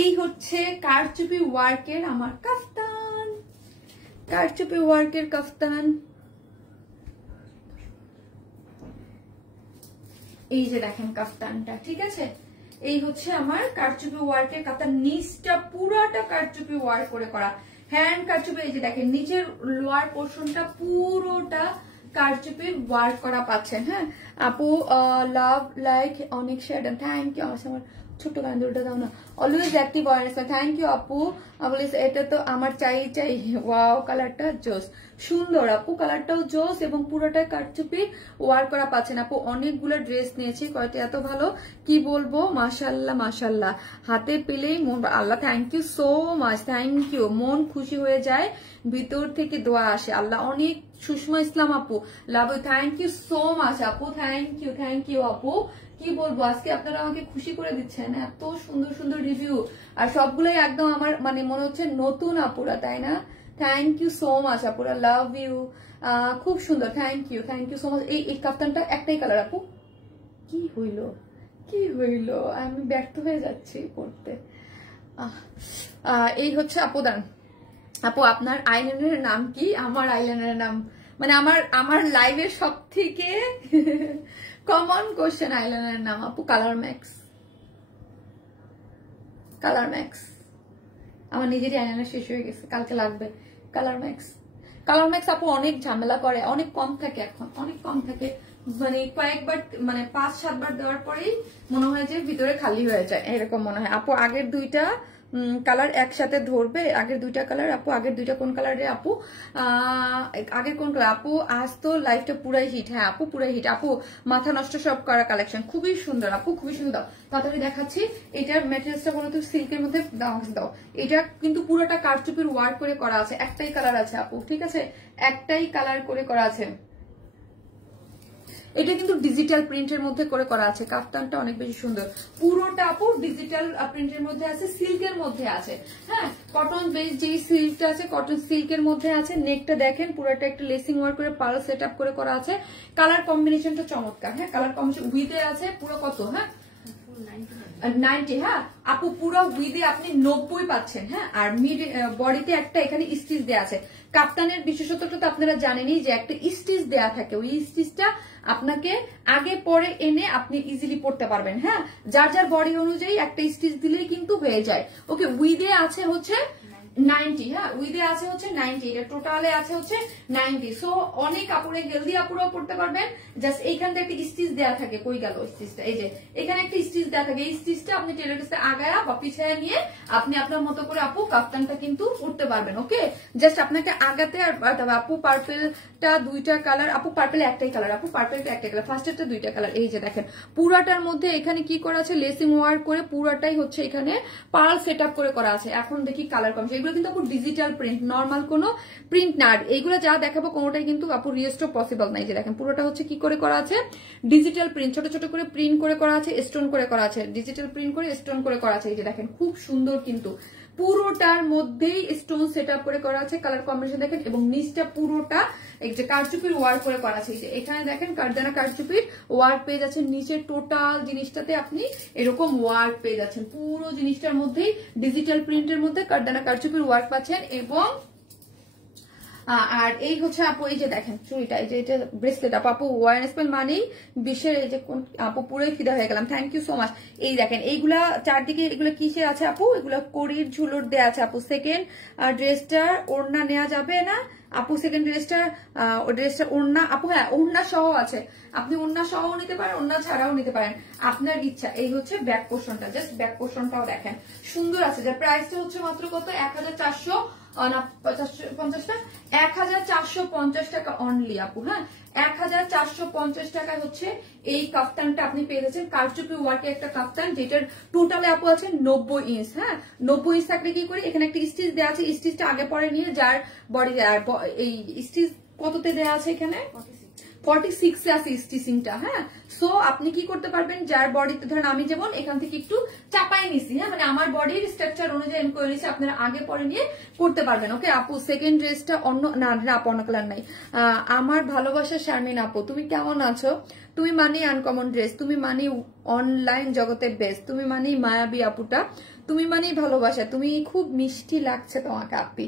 এই হচ্ছে কারচুপি ওয়ার্কের আমার কাফতান, কারচুপি ওয়ার্কের কাফতান। এই যে দেখেন কাফতানটা, ঠিক আছে। এই হচ্ছে আমার কারচুপি ওয়ার্কের কাফতান, নিচটা পুরাটা কারচুপি ওয়ার্ক করে করা, হ্যান্ড কারচুপি। এই যে দেখেন নিচের লোয়ার পোর্শনটা পুরোটা কারচুপির ওয়ার্ক করা পাচ্ছেন, হ্যাঁ। আপু লাভ লাইক অনেক শেয়ার, থ্যাংক ইউ। আমার ছোট্ট কান্দুলটা দাও না। অলওয়েজ অ্যাক্টিভ ওয়ারেস, থ্যাংক ইউ আপু। বলিস এটা তো আমার চাই। ওয়াও কালারটা জোস, সুন্দর আপু, কালারটাও জোস এবং পুরোটা কারচুপি ওয়ার করা পাচ্ছেন আপু। অনেকগুলো ড্রেস নিয়েছি, কয়টা এত ভালো কি বলবো, মাশাল্লাহ মাশাল্লাহ, হাতে পেলেই মন আল্লাহ, thank you so much, thank you, মন খুশি হয়ে যায়, ভিতর থেকে দোয়া আসে আল্লাহ অনেক। সুষমা ইসলাম আপু লাভ, থ্যাংক ইউ সো মাচ আপু, থ্যাংক ইউ আপু। কি বলবো, আজকে আপনারা আমাকে খুশি করে দিচ্ছেন, এত সুন্দর সুন্দর রিভিউ, আর সবগুলোই একদম আমার মানে মনে হচ্ছে নতুন আপুরা, তাই না? থ্যাংক ইউ সো মাচ আপুরা, লাভ ইউ, খুব সুন্দর, থ্যাংক ইউ সো মাচ। এই কাপ্তানটা একটাই কালার আপু, কি হইল আমি ব্যর্থ হয়ে যাচ্ছি করতে। এই হচ্ছে আপু, দান আপু আপনার আইল্যান্ডের নাম কি? আমার আইল্যান্ডের নাম মানে আমার লাইভের সব থেকে কমন কোশ্চেন আইল্যান্ডের নাম আপু কালার ম্যাক্স। আমার নিজেরই আইল্যান্ডার শেষ হয়ে গেছে, কালকে লাগবে। কালার ম্যাক্স আপু অনেক ঝামেলা করে, অনেক কম থাকে, এখন অনেক কম থাকে, মানে কয়েকবার মানে 5-7 বার দেওয়ার পরেই মনে হয় যে ভিতরে খালি হয়ে যায়, এরকম মনে হয় আপু। আগের দুইটা কালার একসাথে ধরবে, আগের দুইটা কালার আপু, আগের দুইটা কোন কালারে আপু? আগের কোন কালার আপু? আজ তো লাইফটা পুরাই হিট। হ্যাঁ আপু পুরাই হিট আপু, মাথা নষ্ট সব করা কালেকশন, খুবই সুন্দর আপু, খুবই সুন্দর। তাড়াতাড়ি দেখাচ্ছি, এটার ম্যাটেরিয়ালসটা বলো তো, সিল্কের মধ্যে দাও। এটা কিন্তু পুরোটা কারচুপির ওয়ার্ক করে করা আছে, একটাই কালার আছে আপু, ঠিক আছে, একটাই কালার করে করা আছে। এটা কিন্তু ডিজিটাল প্রিন্টের মধ্যে করে করা আছে, কাফতানটা অনেক বেশি সুন্দর, পুরোটা আপু ডিজিটাল প্রিন্টের মধ্যে আছে, সিল্কের মধ্যে আছে। হ্যাঁ কটন বেস যেই সিল্কটা আছে, কটন সিল্কের মধ্যে আছে। নেকটা দেখেন পুরোটা একটা লেসিং ওয়ার্ক করে পার্ল সেট আপ করে করা আছে। কালার কম্বিনেশনটা চমৎকার। হ্যাঁ কালার কম্বিনেশন উইথে আছে পুরো কত? হ্যাঁ 90। হ্যাঁ আপু পুরো উইথে আপনি 90 পাচ্ছেন। হ্যাঁ আর মিড বডিতে একটা এখানে স্টিচ দেয়া আছে। কাপ্তানের বিশেষত্বটা তো আপনারা জানেনই যে একটা স্টিচ দেয়া থাকে, ওই স্টিচটা আপনাকে আগে পরে এনে আপনি ইজিলি পড়তে পারবেন। হ্যাঁ যার যার বডি অনুযায়ী একটা স্টিচ দিলেই কিন্তু হয়ে যায়। ওকে উইথে আছে হচ্ছে 90। হ্যাঁ উইথে আছে হচ্ছে 90, এটা টোটালে আছে হচ্ছে 90। সো অনেক আপুরে হেলদি আপুরাও পড়তে পারবেন। জাস্ট এইখান থেকে একটা স্টিচ দেওয়া থাকে, কই গেল স্টিচটা? এই যে এখানে একটা স্টিচ দেওয়া থাকে, এই স্টিচটা আপনি টেলার কাছে আগায়া বা পিছায়া নিয়ে আপনি আপনার মতো করে আপু কাপ্তানটা কিন্তু পড়তে পারবেন। ওকে জাস্ট আপনাকে আগাতে আর আপু পার্পেলটা দুইটা কালার, আপু পার্পেল একটাই কালার, আপু পার্পেলটা একটাই কালার, ফার্স্টেরটা দুইটা কালার। এই যে দেখেন পুরাটার মধ্যে এখানে কি করা আছে, লেসিং ওয়ার্ক করে পুরাটাই হচ্ছে এখানে পার্ল সেট আপ করে করা আছে। এখন দেখি কালার কম, এগুলো কিন্তু আপু ডিজিটাল প্রিন্ট, নর্মাল কোনো প্রিন্ট না। এইগুলো যা দেখাবো কোনোটাই কিন্তু আপু রিস্টক পসিবল নাই। যে দেখেন পুরোটা হচ্ছে কি করে করা আছে, ডিজিটাল প্রিন্ট, ছোট ছোট করে প্রিন্ট করে করা আছে, স্টোন করে করা আছে, ডিজিটাল প্রিন্ট করে স্টোন করে করা আছে। এই যে দেখেন খুব সুন্দর, কিন্তু পুরোটার মধ্যেই স্টোন সেট আপ করে করা আছে। কালার কম্বিনেশন দেখেন, এবং নিচটা পুরোটা এই যে কারচুপির ওয়ার্ক করে করা আছে। এই যে এখানে দেখেন কারদানা কারচুপির ওয়ার্ক পেয়ে যাচ্ছেন, নিচে টোটাল জিনিসটাতে আপনি এরকম ওয়ার্ক পেয়ে যাচ্ছেন, পুরো জিনিসটার মধ্যেই ডিজিটাল প্রিন্টের মধ্যে কারদানা কারচুপির ওয়ার্ক পাচ্ছেন। এবং আর এই হচ্ছে আপু এই যে দেখেন চুড়িটা, এই যে এটা ব্রেসলেট আপু ওয়ার স্পেল মানেই বিশ্বের, এই যে আপু পুরোই ফিদা হয়ে গেলাম, থ্যাংক ইউ সো মাচ। এই দেখেন এইগুলা চারদিকে এগুলো কিসের আছে আপু, এগুলো কড়ির ঝুলুর দেয়া আছে আপু। সেকেন্ড ড্রেসটার ওড়না নেওয়া যাবে না আপু, সেকেন্ড ড্রেসটা ওড়না আপু, হ্যাঁ ওড়না সহ আছে, আপনি ওড়না সহ নিতে পারেন, ওড়না ছাড়াও নিতে পারেন, আপনার ইচ্ছা। এই হচ্ছে ব্যাক পোর্শনটা, জাস্ট ব্যাক পোর্শনটাও দেখেন সুন্দর আছে। যার প্রাইসটা হচ্ছে মাত্র কত, 1450 টাকা অনলি আপু। হ্যাঁ 1450 টাকায় হচ্ছে এই কাফতানটা আপনি পেয়ে যাচ্ছেন, কারচুপি ওয়ার্কে একটা কাফতান, যেটার টোটালে আপু আছে 90 ইঞ্চ। হ্যাঁ 90 ইঞ্চ থাকলে কি করে, এখানে একটা স্টিচ দেওয়া আছে, স্টিচটা আগে পরে নিয়ে যার বডি, এই স্টিচ কততে দেওয়া আছে এখানে 46 এ আছে স্টিচিংটা। হ্যাঁ সো আপনি কি করতে পারবেন, যার বডিতে ধরেন আমি যেমন এখান থেকে একটু চাপাই নিছি, হ্যাঁ মানে আমার বডির স্ট্রাকচার অনুযায়ী আমি করে নিছি, আপনারা আগে পরে নিয়ে করতে পারবেন। ওকে আপু সেকেন্ড ড্রেসটা অন্য না, অন্য কালার নাই। আমার ভালোবাসা শারমিন আপু, তুমি কেমন আছো? তুমি মানে আনকমন ড্রেস, তুমি মানে অনলাইন জগতের বেস্ট, তুমি মানে মায়াবী আপুটা, তুমি মানেই ভালোবাসা, তুমি খুব মিষ্টি লাগছে তোমাকে আপি,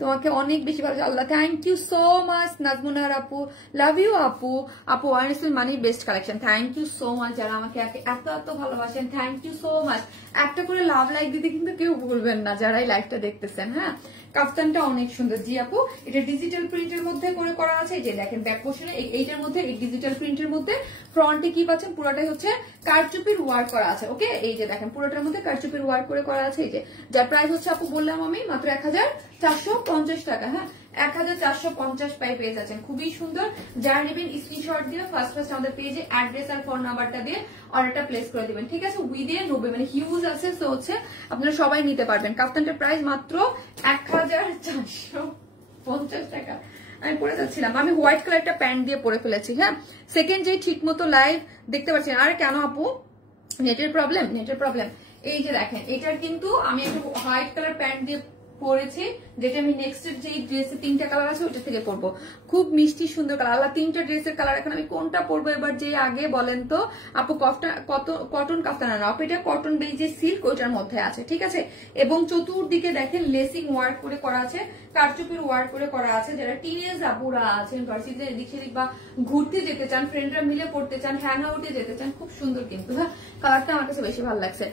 তোমাকে অনেক বেশি ভালো। আল্লাহ থ্যাংক ইউ সো মাচ নাজমুনার আপু, লাভ ইউ আপু। আপু ওয়ারনেসের মানি best collection, thank you so much. যারা আমাকে এত এত ভালোবাসেন থ্যাংক ইউ সো মাচ। একটা করে লাভ লাইক দিতে কিন্তু কেউ ভুলবেন না যারাই লাইভটা দেখতেছেন। হ্যাঁ কাফতানটা অনেক সুন্দর। জি আপু, এটা ডিজিটাল প্রিন্টের মধ্যে করে করা আছে। এই যে দেখেন ব্যাক পোর্শনে এইটার মধ্যে ডিজিটাল প্রিন্টের মধ্যে ফ্রন্টে কি পাচ্ছেন, পুরোটাই হচ্ছে কারচুপির ওয়ার্ক করা আছে। ওকে, এই যে দেখেন পুরোটার মধ্যে কারচুপির ওয়ার্ক করে করা আছে। এই যে যার প্রাইস হচ্ছে আপু বললাম আমি মাত্র 1450 টাকা। হ্যাঁ, 1450 পেয়ে যাচ্ছেন, খুবই সুন্দর। যারা নেবেন স্ক্রিনশট দিয়ে ফার্স্ট আমাদের পেজে অ্যাড্রেস আর ফোন নাম্বারটা দিয়ে অর্ডারটা প্লেস করে দিবেন, ঠিক আছে। উইথে 90 মানে হিউজ আছে, তো হচ্ছে আপনারা সবাই নিতে পারবেন। কাফতানটার প্রাইস মাত্র 1450 টাকা। আমি পরে যাচ্ছিলাম, আমি হোয়াইট কালারটা প্যান্ট দিয়ে পরে ফেলেছি। হ্যাঁ, সেকেন্ড যে ঠিক মতো লাইভ দেখতে পাচ্ছেন। আর কেন আপু, নেটের প্রবলেম, নেটের প্রবলেম। এই যে দেখেন এটার কিন্তু আমি একটা হোয়াইট কালার প্যান্ট দিয়ে পরেছি, যেটা আমি নেক্সট যে ড্রেসে 3টা কালার আছে ওটা থেকে পরবো। খুব মিষ্টি সুন্দর কালার। আল্লাহ, 3টা ড্রেসের কালার, এখন আমি কোনটা পরবো এবার যে আগে বলেন তো আপু। কটন কাফতান না আপু, এটা কটন যে সিল্ক ওইটার মধ্যে আছে, ঠিক আছে। এবং চতুর্দিকে দেখেন লেসিং ওয়ার্ক করে করা আছে, কারচুপির ওয়ার্ক করে করা আছে। যারা টিনেজ আপুরা আছেন, ভার্সিটিতে এদিক সেদিক বা ঘুরতে যেতে চান, ফ্রেন্ডরা মিলে পড়তে চান, হ্যাং আউটে যেতে চান, খুব সুন্দর কিন্তু। হ্যাঁ, কালারটা আমার কাছে বেশি ভালো লাগছে।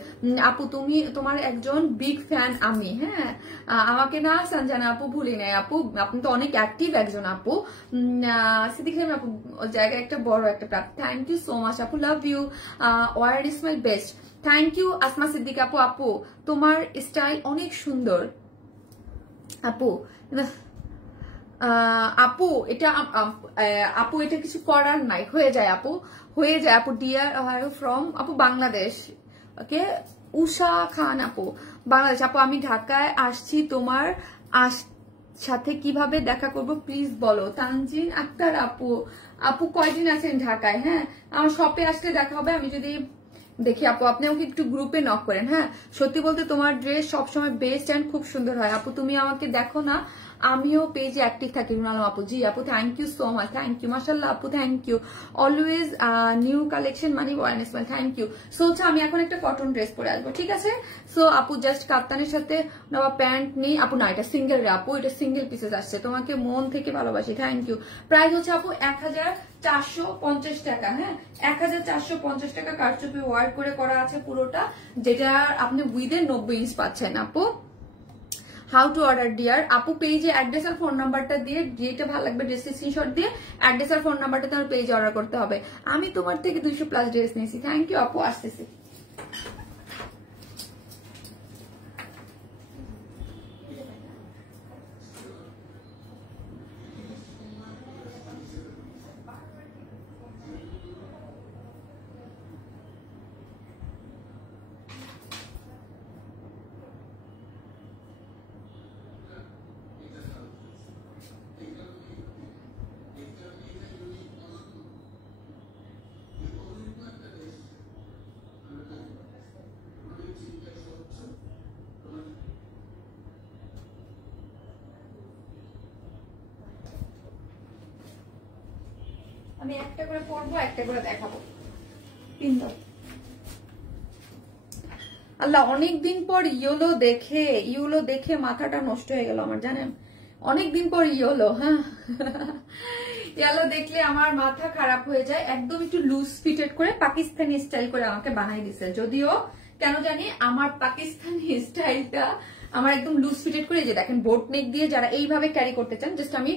আপু তুমি, তোমার একজন বিগ ফ্যান আমি। হ্যাঁ, আমাকে না সঞ্জনা আপু ভুলি নাই আপু, আপনি তো অনেক অ্যাক্টিভ একজন আপু। সিদ্দিক আপু জায়গায় একটা বড় একটা প্রাপ্ত। থ্যাংক ইউ সো মাচ আপু, love you, word is my best. Thank you Asma Siddique আপু। আপু তোমার স্টাইল অনেক সুন্দর আপু। আপু এটা আপু এটা কিছু করার নাই, হয়ে যায় আপু, হয়ে যায় আপু। ডিয়ার ফ্রম আপু বাংলাদেশ। ওকে, উষা খান আপু বাংলাদেশ। আপু আমি ঢাকায় আসছি, তোমার সাথে কিভাবে দেখা করব প্লিজ বলো। তানজিন আক্তার আপু, আপু কয়দিন আছেন ঢাকায়? হ্যাঁ, আমার শপে আসলে দেখা হবে, আমি যদি দেখি আপু। আপনি আমাকে একটু গ্রুপে নক করেন। হ্যাঁ, সত্যি বলতে তোমার ড্রেস সবসময় বেস্ট অ্যান্ড খুব সুন্দর হয় আপু। তুমি আমাকে দেখো না, আমিও পেজে অ্যাক্টিভ থাকি। রুনাল আপু, জি আপু, thank you so much, thank you মাশাআল্লাহ আপু, thank you. Always new collection মানে ওয়ারনেস মানে, থ্যাংক ইউ। সো হচ্ছে আমি এখন একটা কটন ড্রেস পরে আসবো, ঠিক আছে। সো আপু জাস্ট কাপ্তানের সাথে নবা প্যান্ট নেই আপু, না এটা সিঙ্গেল রে আপু, এটা সিঙ্গেল পিসেস আসছে। তোমাকে মন থেকে ভালোবাসি, থ্যাংক ইউ। প্রাইস হচ্ছে আপু 1450 টাকা। হ্যাঁ, 1450 টাকা কারচুপি ওয়ার্ক করে করা আছে পুরোটা, যেটা আপনি উইথে 90 ইঞ্চ পাচ্ছেন আপু। হাউ টু অর্ডার ডিয়ার আপু, পেজে অ্যাড্রেস আর ফোন নাম্বারটা দিয়ে, যেটা ভালো লাগবে ড্রেস স্ক্রিনশট দিয়ে অ্যাড্রেস আর ফোন নাম্বারটা তোমার পেজে অর্ডার করতে হবে। আমি তোমার থেকে 200+ ড্রেস নিয়েছি। থ্যাংক ইউ আপু, আসতেছি। আমি একটা করে পরবো, একটা করে দেখাবো। আল্লাহ, অনেকদিন পর ইয়েলো দেখে মাথাটা নষ্ট হয়ে গেল আমার, জানেন। অনেকদিন পর ইয়েলো, হ্যাঁ ইয়েলো দেখলে আমার মাথা খারাপ হয়ে যায়। একদম একটু লুজ ফিটেড করে পাকিস্তানি স্টাইল করে আমাকে বানাই দিছে, যদিও কেন জানি আমার পাকিস্তানি স্টাইলটা আমার একদম লুজ ফিটেড করে। যে দেখেন বোট নেক দিয়ে যারা এইভাবে ক্যারি করতে চান, জাস্ট আমি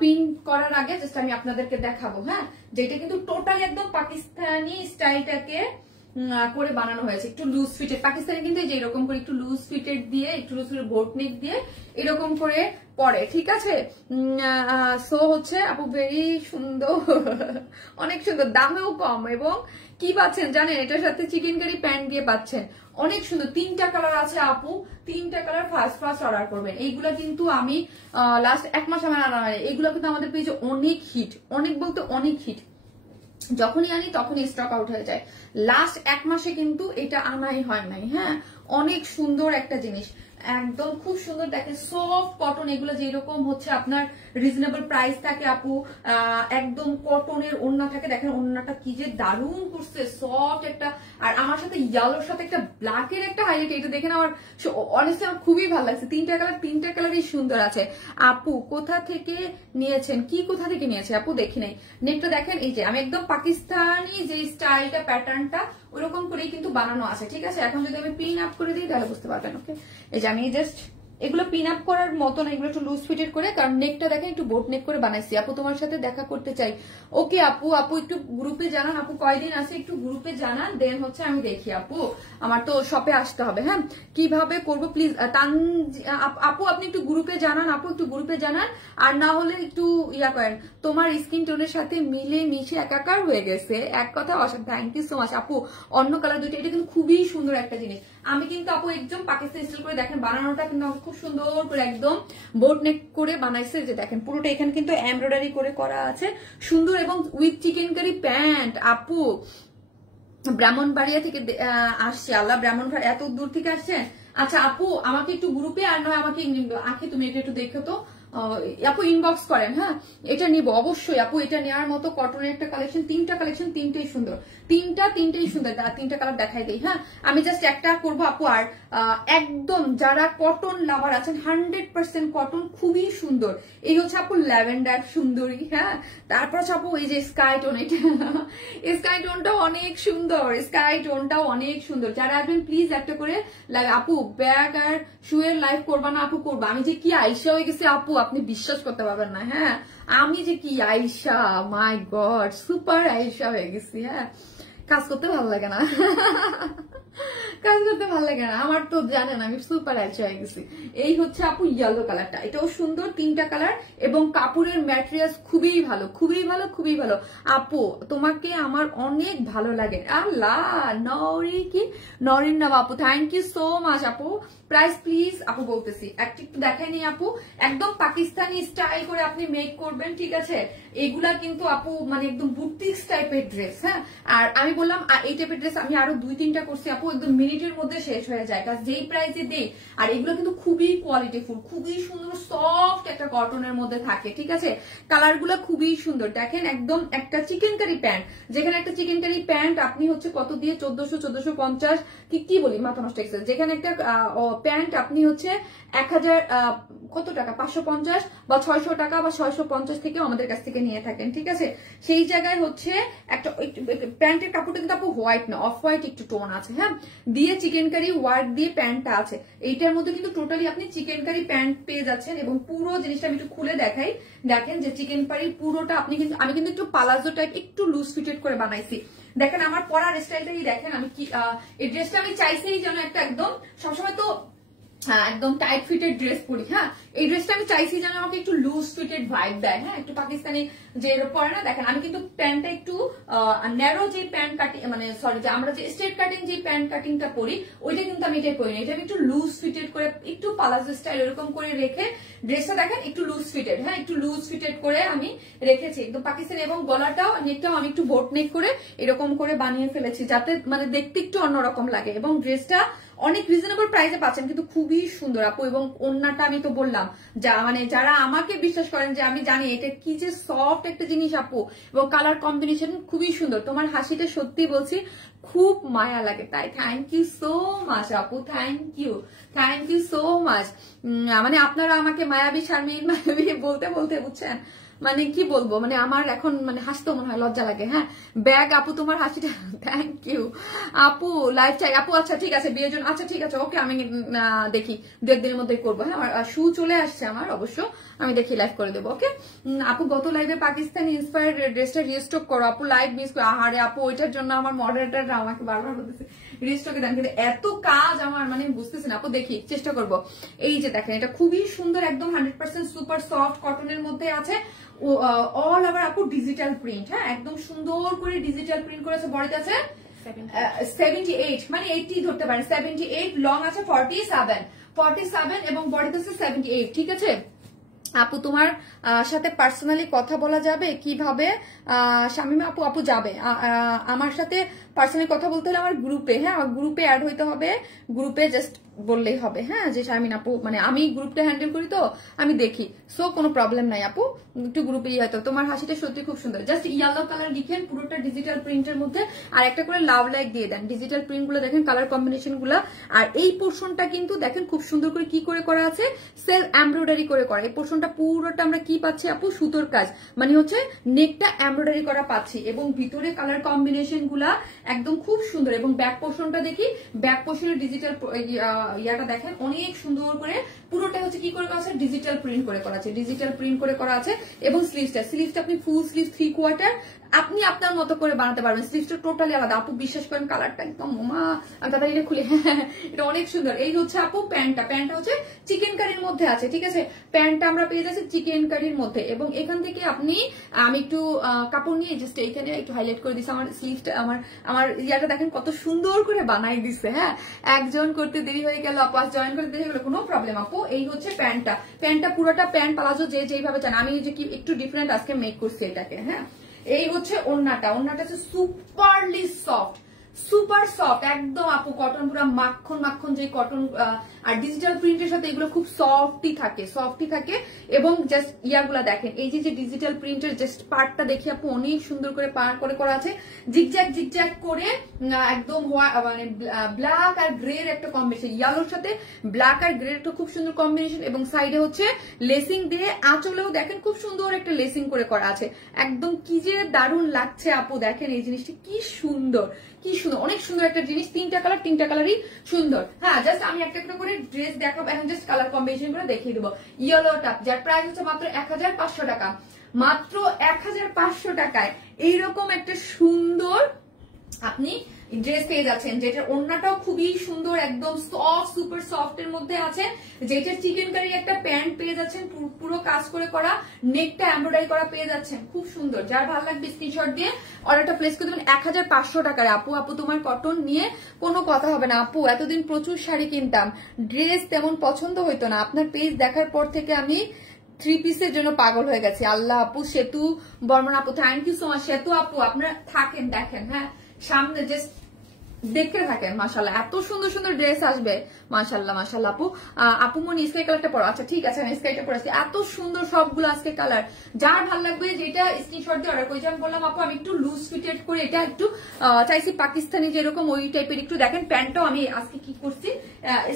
পিন করার আগে জাস্ট আমি আপনাদেরকে দেখাবো। হ্যাঁ, যেটা কিন্তু টোটালি একদম পাকিস্তানি স্টাইলটাকে করে বানানো হয়েছে, একটু লুজ ফিটেড পাকিস্তানি, কিন্তু যে এরকম করে একটু লুজ ফিটেড দিয়ে, একটু লুজ করে বোট নেক দিয়ে এরকম করে পরে, ঠিক আছে। সো হচ্ছে আপু ভেরি সুন্দর, অনেক সুন্দর, দামেও কম। এবং কি পাচ্ছেন জানেন, এটার সাথে চিকেন কারি প্যান্ট দিয়ে পাচ্ছেন, অনেক সুন্দর। 3টা কালার আছে আপু, 3টা কালার ফার্স্ট অর্ডার করবেন। এইগুলা কিন্তু আমি লাস্ট 1 মাস আমার আনা হয়, এইগুলো কিন্তু আমাদের পেজে অনেক হিট, অনেক বলতে অনেক হিট। যখনই আনি তখনই স্টক আউট হয়ে যায়। লাস্ট 1 মাসে কিন্তু এটা আনাই হয় নাই। হ্যাঁ, অনেক সুন্দর একটা জিনিস, একদম খুব সুন্দর। দেখেন সফট কটন, এগুলো যেরকম হচ্ছে আপনার রিজনেবল প্রাইস থাকে আপু, একদম কটনের ওড়না থাকে। দেখেন ওড়নাটা কি যে দারুণ করছে, সফট একটা। আর আমার সাথে ইয়েলোর সাথে একটা ব্ল্যাকের একটা হাইলাইট, এটা দেখেন আমার অনেস্টলি আমার খুবই ভালো লাগছে। 3টা কালারই সুন্দর আছে। আপু কোথা থেকে নিয়েছেন, কি কোথা থেকে নিয়েছে আপু দেখি নাই। নেটটা দেখেন, এই যে আমি একদম পাকিস্তানি যে স্টাইলটা প্যাটার্নটা ওইরকম করেই কিন্তু বানানো আছে, ঠিক আছে। এখন যদি আমি পিন আপ করে দিই তাহলে বুঝতে পারবেন। ওকে, এই যে আমি জাস্ট এগুলো পিন আপ করার মতো না, এগুলো একটু লুজ ফিটেড করে, কারণ নেকটা দেখেন একটু বোট নেক করে বানাইছি। আপু তোমার সাথে দেখা করতে চাই। ওকে আপু, আপু একটু গ্রুপে জানান, আপু কয়দিন আছে একটু গ্রুপে জানান, দেন হচ্ছে আমি দেখি আপু, আমার তো শপে আসতে হবে। হ্যাঁ, কিভাবে করবো প্লিজ আপু আপনি একটু গ্রুপে জানান, আপু একটু গ্রুপে জানান। আর না হলে একটু ইয়া করেন, তোমার স্কিন টোনের সাথে মিলে মিশে একাকার হয়ে গেছে, এক কথা অসাধারণ। থ্যাংক ইউ সো মাচ আপু। অন্য কালার দুইটা, এটা কিন্তু খুবই সুন্দর একটা জিনিস। আমি কিন্তু আপু একদম পাকিস্তানি স্টাইল করে দেখেন বানানোটা কিন্তু খুব সুন্দর করে একদম বোট নেক করে বানাইছে। যে দেখেন পুরোটা এখানে কিন্তু এমব্রয়ডারি করে করা আছে সুন্দর, এবং উইথ চিকেন কারি প্যান্ট। আপু ব্রাহ্মণবাড়িয়া থেকে আসছে, আল্লাহ ব্রাহ্মণবাড়িয়া এত দূর থেকে আসছেন। আচ্ছা আপু আমাকে একটু গ্রুপে, আর নয় আমাকে আঁকে তুমি এটা একটু দেখো তো আপু, ইনবক্স করেন। হ্যাঁ, এটা নিব অবশ্যই আপু, এটা নেওয়ার মতো কটনের একটা কালেকশন, তিনটা কালেকশন, তিনটাই সুন্দর, তিনটাই সুন্দর। তিনটা কালার দেখাই দিই। হ্যাঁ, আমি জাস্ট একটা করবো আপু। আর একদম যারা কটন লাভার আছেন, 100% কটন, খুবই সুন্দর। এই হচ্ছে আপু ল্যাভেন্ডার সুন্দরী। হ্যাঁ, তারপর হচ্ছে আপু এই যে স্কাই টোন, এটা স্কাই টোনটাও অনেক সুন্দর, স্কাই টোনটাও অনেক সুন্দর। যারা আসবেন প্লিজ একটা করে আপু ব্যাগ আর শুয়ের লাইভ করবা না আপু? করবা। আমি যে কি আইসা হয়ে গেছি আপু, আপনি বিশ্বাস করতে পারবেন না। হ্যাঁ, আমি যে কি আইসা, মাই গড, সুপার আইসা হয়ে গেছি। হ্যাঁ, কাজ করতে ভালো লাগে না, কাজ করতে ভালো লাগে না আমার, তো জানেন আমি সুপার আইসা হয়ে গেছি। এই হচ্ছে আপু ইয়েলো কালারটা, এটাও সুন্দর, তিনটা কালার, এবং কাপড়ের ম্যাটেরিয়াল খুবই ভালো, খুবই ভালো, খুবই ভালো। আপু তোমাকে আমার অনেক ভালো লাগে। আল্লাহ নরিন নাম আপু, থ্যাংক ইউ সো মাচ আপু। প্রাইস প্লিজ আপু বলতেছি, একটু দেখাই নি আপু, একদম পাকিস্তানি স্টাইল করে আপনি মেক করবেন, ঠিক আছে? এগুলা কিন্তু আপু মানে একদম বুটিক্স টাইপের ড্রেস। হ্যাঁ, আর আমি বললাম এই টাইপের ড্রেস আমি আরো 2-3টা করছি আপু, একদম মিনিটের মধ্যে শেষ হয়ে যায়, কারণ যেই প্রাইসে দেই। আর এগুলো কিন্তু খুবই কোয়ালিটিফুল, খুবই সুন্দর, সফট একটা কটনের মধ্যে থাকে, ঠিক আছে? কালার গুলো খুবই সুন্দর। দেখেন একদম একটা চিকেন কারি প্যান্ট, যেখানে একটা চিকেন কারি প্যান্ট আপনি হচ্ছে কত দিয়ে 1450 কি বলি মাথা নষ্ট এক্সেল, যেখানে একটা প্যান্ট আপনি হচ্ছে 1000 কত টাকা, 550 বা 600 টাকা বা 650 থেকে আমাদের কাছ থেকে নিয়ে থাকেন, ঠিক আছে? সেই জায়গায় হচ্ছে একটা প্যান্টের কাপড়টা কিন্তু আপু হোয়াইট না, অফ হোয়াইট একটু টোন আছে। হ্যাঁ, দিয়ে চিকেন কারি ওয়ার্ক দিয়ে প্যান্টটা আছে, এইটার মধ্যে কিন্তু টোটালি আপনি চিকেন কারি প্যান্ট পেয়ে যাচ্ছেন। এবং পুরো জিনিসটা আমি একটু খুলে দেখাই, দেখেন যে চিকেন কারি পুরোটা আপনি কিন্তু, আমি কিন্তু একটু পালাজো টাইপ একটু লুজ ফিটেড করে বানাইছি। দেখেন আমার পরার স্টাইলটাই দেখেন, আমি কি এই ড্রেসটা আমি চাইছি যেন একটা একদম সবসময় তো হ্যাঁ একদম টাইট ফিটেড ড্রেস পরি। হ্যাঁ, এই ড্রেসটা আমি চাইছি যেন আমাকে একটু লুজ ফিটেড ভাইব দেয়। হ্যাঁ, একটু পাকিস্তানি যে পরে না, দেখেন আমি কিন্তু প্যান্টটা একটু ন্যারো যে প্যান্ট কাটিং, মানে সরি যে আমরা যে স্ট্রেট কাটিং যে প্যান্ট কাটিংটা পরি, ওইটা কিন্তু আমি এটাই পরি না, এটা আমি একটু লুজ ফিটেড করে একটু পালাজো স্টাইল এরকম করে রেখে ড্রেসটা দেখেন একটু লুজ ফিটেড। হ্যাঁ, একটু লুজ ফিটেড করে আমি রেখেছি একদম পাকিস্তানি, এবং গলাটাও নেকটাও আমি একটু বোট নেক করে এরকম করে বানিয়ে ফেলেছি, যাতে মানে দেখতে একটু অন্যরকম লাগে। এবং ড্রেসটা অনেক রিজনেবল প্রাইসে পাচ্ছেন, কিন্তু খুবই সুন্দর আপু। এবং ওন্নাটা আমি তো বললাম, যা মানে যারা আমাকে বিশ্বাস করেন যে আমি জানি এটা কি যে সফট একটা জিনিস আপু, এবং কালার কম্বিনেশন খুবই সুন্দর। তোমার হাসিটা সত্যি বলছি খুব মায়া লাগে, তাই থ্যাংক ইউ সো মাচ আপু, থ্যাংক ইউ সো মাচ। মানে আপনারা আমাকে মায়াবী শারমিন মায়াবী বলতে বলতে বুঝছেন, মানে কি বলবো, মানে আমার এখন মানে হাসতে মনে হয় লজ্জা লাগে। হ্যাঁ, ব্যাগ আপু তোমার হাসিটা, থ্যাংক ইউ আপু। লাইভ চাই আপু, আচ্ছা ঠিক আছে, বিয়ের জন্য, আচ্ছা ঠিক আছে, ওকে আমি দেখি 2 দিনের মধ্যেই করবো। হ্যাঁ, আমার শু চলে আসছে আমার, অবশ্য আমি দেখি লাইভ করে দেবো। ওকে আপু, গত লাইভে পাকিস্তানি ইন্সপায়ার্ড ড্রেসটা রিস্টক করো আপু, লাইভ মিস করো। আহারে আপু, ওইটার জন্য আমার মডারেটররা আমাকে বারবার বলতেছে রিস্টকে দেন, কিন্তু এত কাজ আমার মানে বুঝতেছি না আপু, দেখি চেষ্টা করবো। এই যে দেখেন, এটা খুবই সুন্দর, একদম 100% সুপার সফট কটনের মধ্যে আছে, অল ওভার আপু ডিজিটাল প্রিন্ট। হ্যাঁ, একদম সুন্দর করে ডিজিটাল প্রিন্ট করেছে। বডিতে আছে 78, মানে 80 ধরতে পারেন, 78, লং আছে 47 এবং বডিতে আছে 78, ঠিক আছে আপু? তোমার সাথে পার্সোনালি কথা বলা যাবে কিভাবে? শামিমা আপু, আপু যাবে আমার সাথে পার্সোনালি কথা বলতে হলে আমার গ্রুপে, হ্যাঁ গ্রুপে অ্যাড হইতে হবে, গ্রুপে জাস্ট বললেই হবে। হ্যাঁ, যে শারমিন আপু, মানে আমি গ্রুপটা হ্যান্ডেল করি তো আমি দেখি, সো কোনো প্রবলেম নাই আপু, একটু গ্রুপেই হয়তো। তোমার হাসিটা সত্যি খুব সুন্দর, জাস্ট ইয়েলো কালার লিখেন পুরোটা ডিজিটাল প্রিন্টের মধ্যে, আর একটা করে লাভ লাইক দিয়ে দেন। ডিজিটাল প্রিন্ট গুলো দেখেন, কালার কম্বিনেশন গুলা। আর এই পোর্শনটা কিন্তু দেখেন খুব সুন্দর করে কি করে করা আছে, সেলফ এমব্রয়ডারি করে করা। এই পোর্শনটা পুরোটা আমরা কি পাচ্ছি আপু, সুতোর কাজ, মানে হচ্ছে নেকটা এমব্রয়ডারি করা পাচ্ছি, এবং ভিতরে কালার কম্বিনেশন গুলা একদম খুব সুন্দর। এবং ব্যাক পোর্শনটা দেখি, ব্যাক পোর্শনের ডিজিটাল ইয়াটা দেখেন অনেক সুন্দর করে পুরোটা হচ্ছে কি করে করা আছে, ডিজিটাল প্রিন্ট করে করা আছে, ডিজিটাল প্রিন্ট করে করা আছে। এবং স্লিভসটা আপনি ফুল স্লিভ 3/4 আপনি আপনার মতো করে বানাতে পারবেন। স্লিভসটা টোটালি আলাদা। আপু বিশ্বাস করেন কালারটা একদম মোমা, আমি তাড়াতাড়ি এটা খুলে এটা অনেক সুন্দর। এই হচ্ছে আপু প্যান্টটা হচ্ছে চিকেন কারির মধ্যে আছে, ঠিক আছে। প্যান্টটা আমরা পেয়ে যাচ্ছি চিকেন কারির মধ্যে। এবং এখান থেকে আপনি আমি একটু কাপড় নিয়ে জাস্ট এইখানে একটু হাইলাইট করে দিচ্ছি আমার স্লিভটা, আমার ইয়াটা দেখেন কত সুন্দর করে বানাই দিচ্ছে। হ্যাঁ, একজন করতে দেরি হয়ে গেল, আপু জয়েন করতে দেরি হয়ে গেল, কোনো প্রবলেম আপু। এই হচ্ছে প্যান্টটা পুরোটা প্যান্ট পালাজো যেইভাবে চান। আমি যে কি একটু ডিফারেন্ট আজকে মেক করছি এটাকে। হ্যাঁ, এই হচ্ছে ওড়নাটা হচ্ছে সুপারলি সফট, সুপার সফট একদম আপু, কটন পুরো মাখন যে কটন। আর ডিজিটাল প্রিন্টের সাথে এগুলো খুব সফটই থাকে। এবং জাস্ট ইয়াগুলা দেখেন, এই যে ডিজিটাল প্রিন্টের জাস্ট পার্টটা দেখি আপু অনেক সুন্দর করে পার করে করা আছে, জিগজ্যাগ করে একদম মানে ব্ল্যাক আর গ্রের একটা কম্বিনেশন, ইয়ালোর সাথে ব্ল্যাক আর গ্রের একটা খুব সুন্দর কম্বিনেশন। এবং সাইডে হচ্ছে লেসিং দিয়ে, আঁচলেও দেখেন খুব সুন্দর একটা লেসিং করে করা আছে। একদম কি যে দারুণ লাগছে আপু, দেখেন এই জিনিসটা কি সুন্দর, অনেক সুন্দর একটা জিনিস। তিনটা কালারই সুন্দর। হ্যাঁ, জাস্ট আমি একটা করে ড্রেস দেখাবো এখন, জাস্ট কালার কম্বিনেশন করে দেখিয়ে দেবো। ইয়েলোটা যার প্রাইস হচ্ছে মাত্র 1500 টাকা, মাত্র 1500 টাকায় এইরকম একটা সুন্দর আপনি ড্রেস পেয়ে যাচ্ছেন, যেটার ওড়নাটাও খুবই সুন্দর, একদম সফট, সুপার সফট এর মধ্যে আছে। যেটার চিকেন কারি একটা প্যান্ট পেয়ে যাচ্ছেন, পুরো কাজ করে করা, নেকটা এমব্রয়ডারি করা পেয়ে যাচ্ছেন, খুব সুন্দর। যার ভালো লাগবে স্ক্রিনশট দিয়ে অর্ডারটা প্লেস করে দেবেন। 1500 টাকায় আপু তোমার কটন নিয়ে কোনো কথা হবে না আপু। এতদিন প্রচুর শাড়ি কিনতাম, ড্রেস তেমন পছন্দ হইতো না, আপনার পেজ দেখার পর থেকে আমি 3 পিসের জন্য পাগল হয়ে গেছি। আল্লাহ আপু, সেতু বর্মন আপু, থ্যাংক ইউ সো মাচ। সেতু আপু আপনারা থাকেন, দেখেন, হ্যাঁ সামনে জাস্ট দেখতে থাকেন। মাশাআল্লাহ, এত সুন্দর ড্রেস আসবে। মাশাআল্লাহ আপু মনি স্কাই কালারটা পরো। আচ্ছা ঠিক আছে, আমি স্কাইটা পরে আসছি। এত সুন্দর সবগুলো আজকে কালার, যার ভালো লাগবে যেটা স্ক্রিনশট দিয়ে অর্ডার করে। যেমন বললাম আপু আমি একটু লুজ ফিটেড করে, এটা একটু চাইছি পাকিস্তানি যেরকম ওই টাইপের একটু। দেখেন প্যান্টটাও আমি আজকে কি করছি,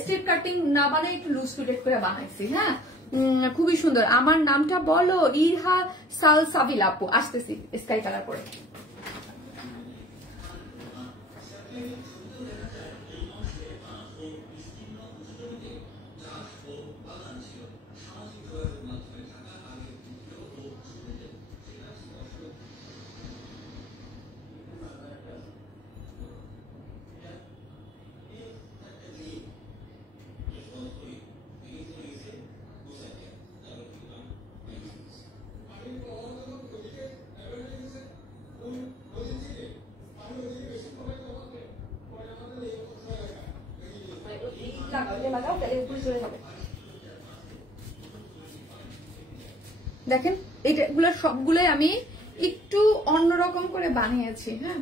স্ট্রেট কাটিং না বানাই একটু লুজ ফিটেড করে বানাইছি। হ্যাঁ, খুবই সুন্দর। আমার নামটা বলো, ইরহা সালসাবিল আপু। আসতেছি স্কাই কালার পরে। দেখেন এইগুলো সবগুলোই আমি একটু অন্যরকম করে বানিয়েছি। হ্যাঁ,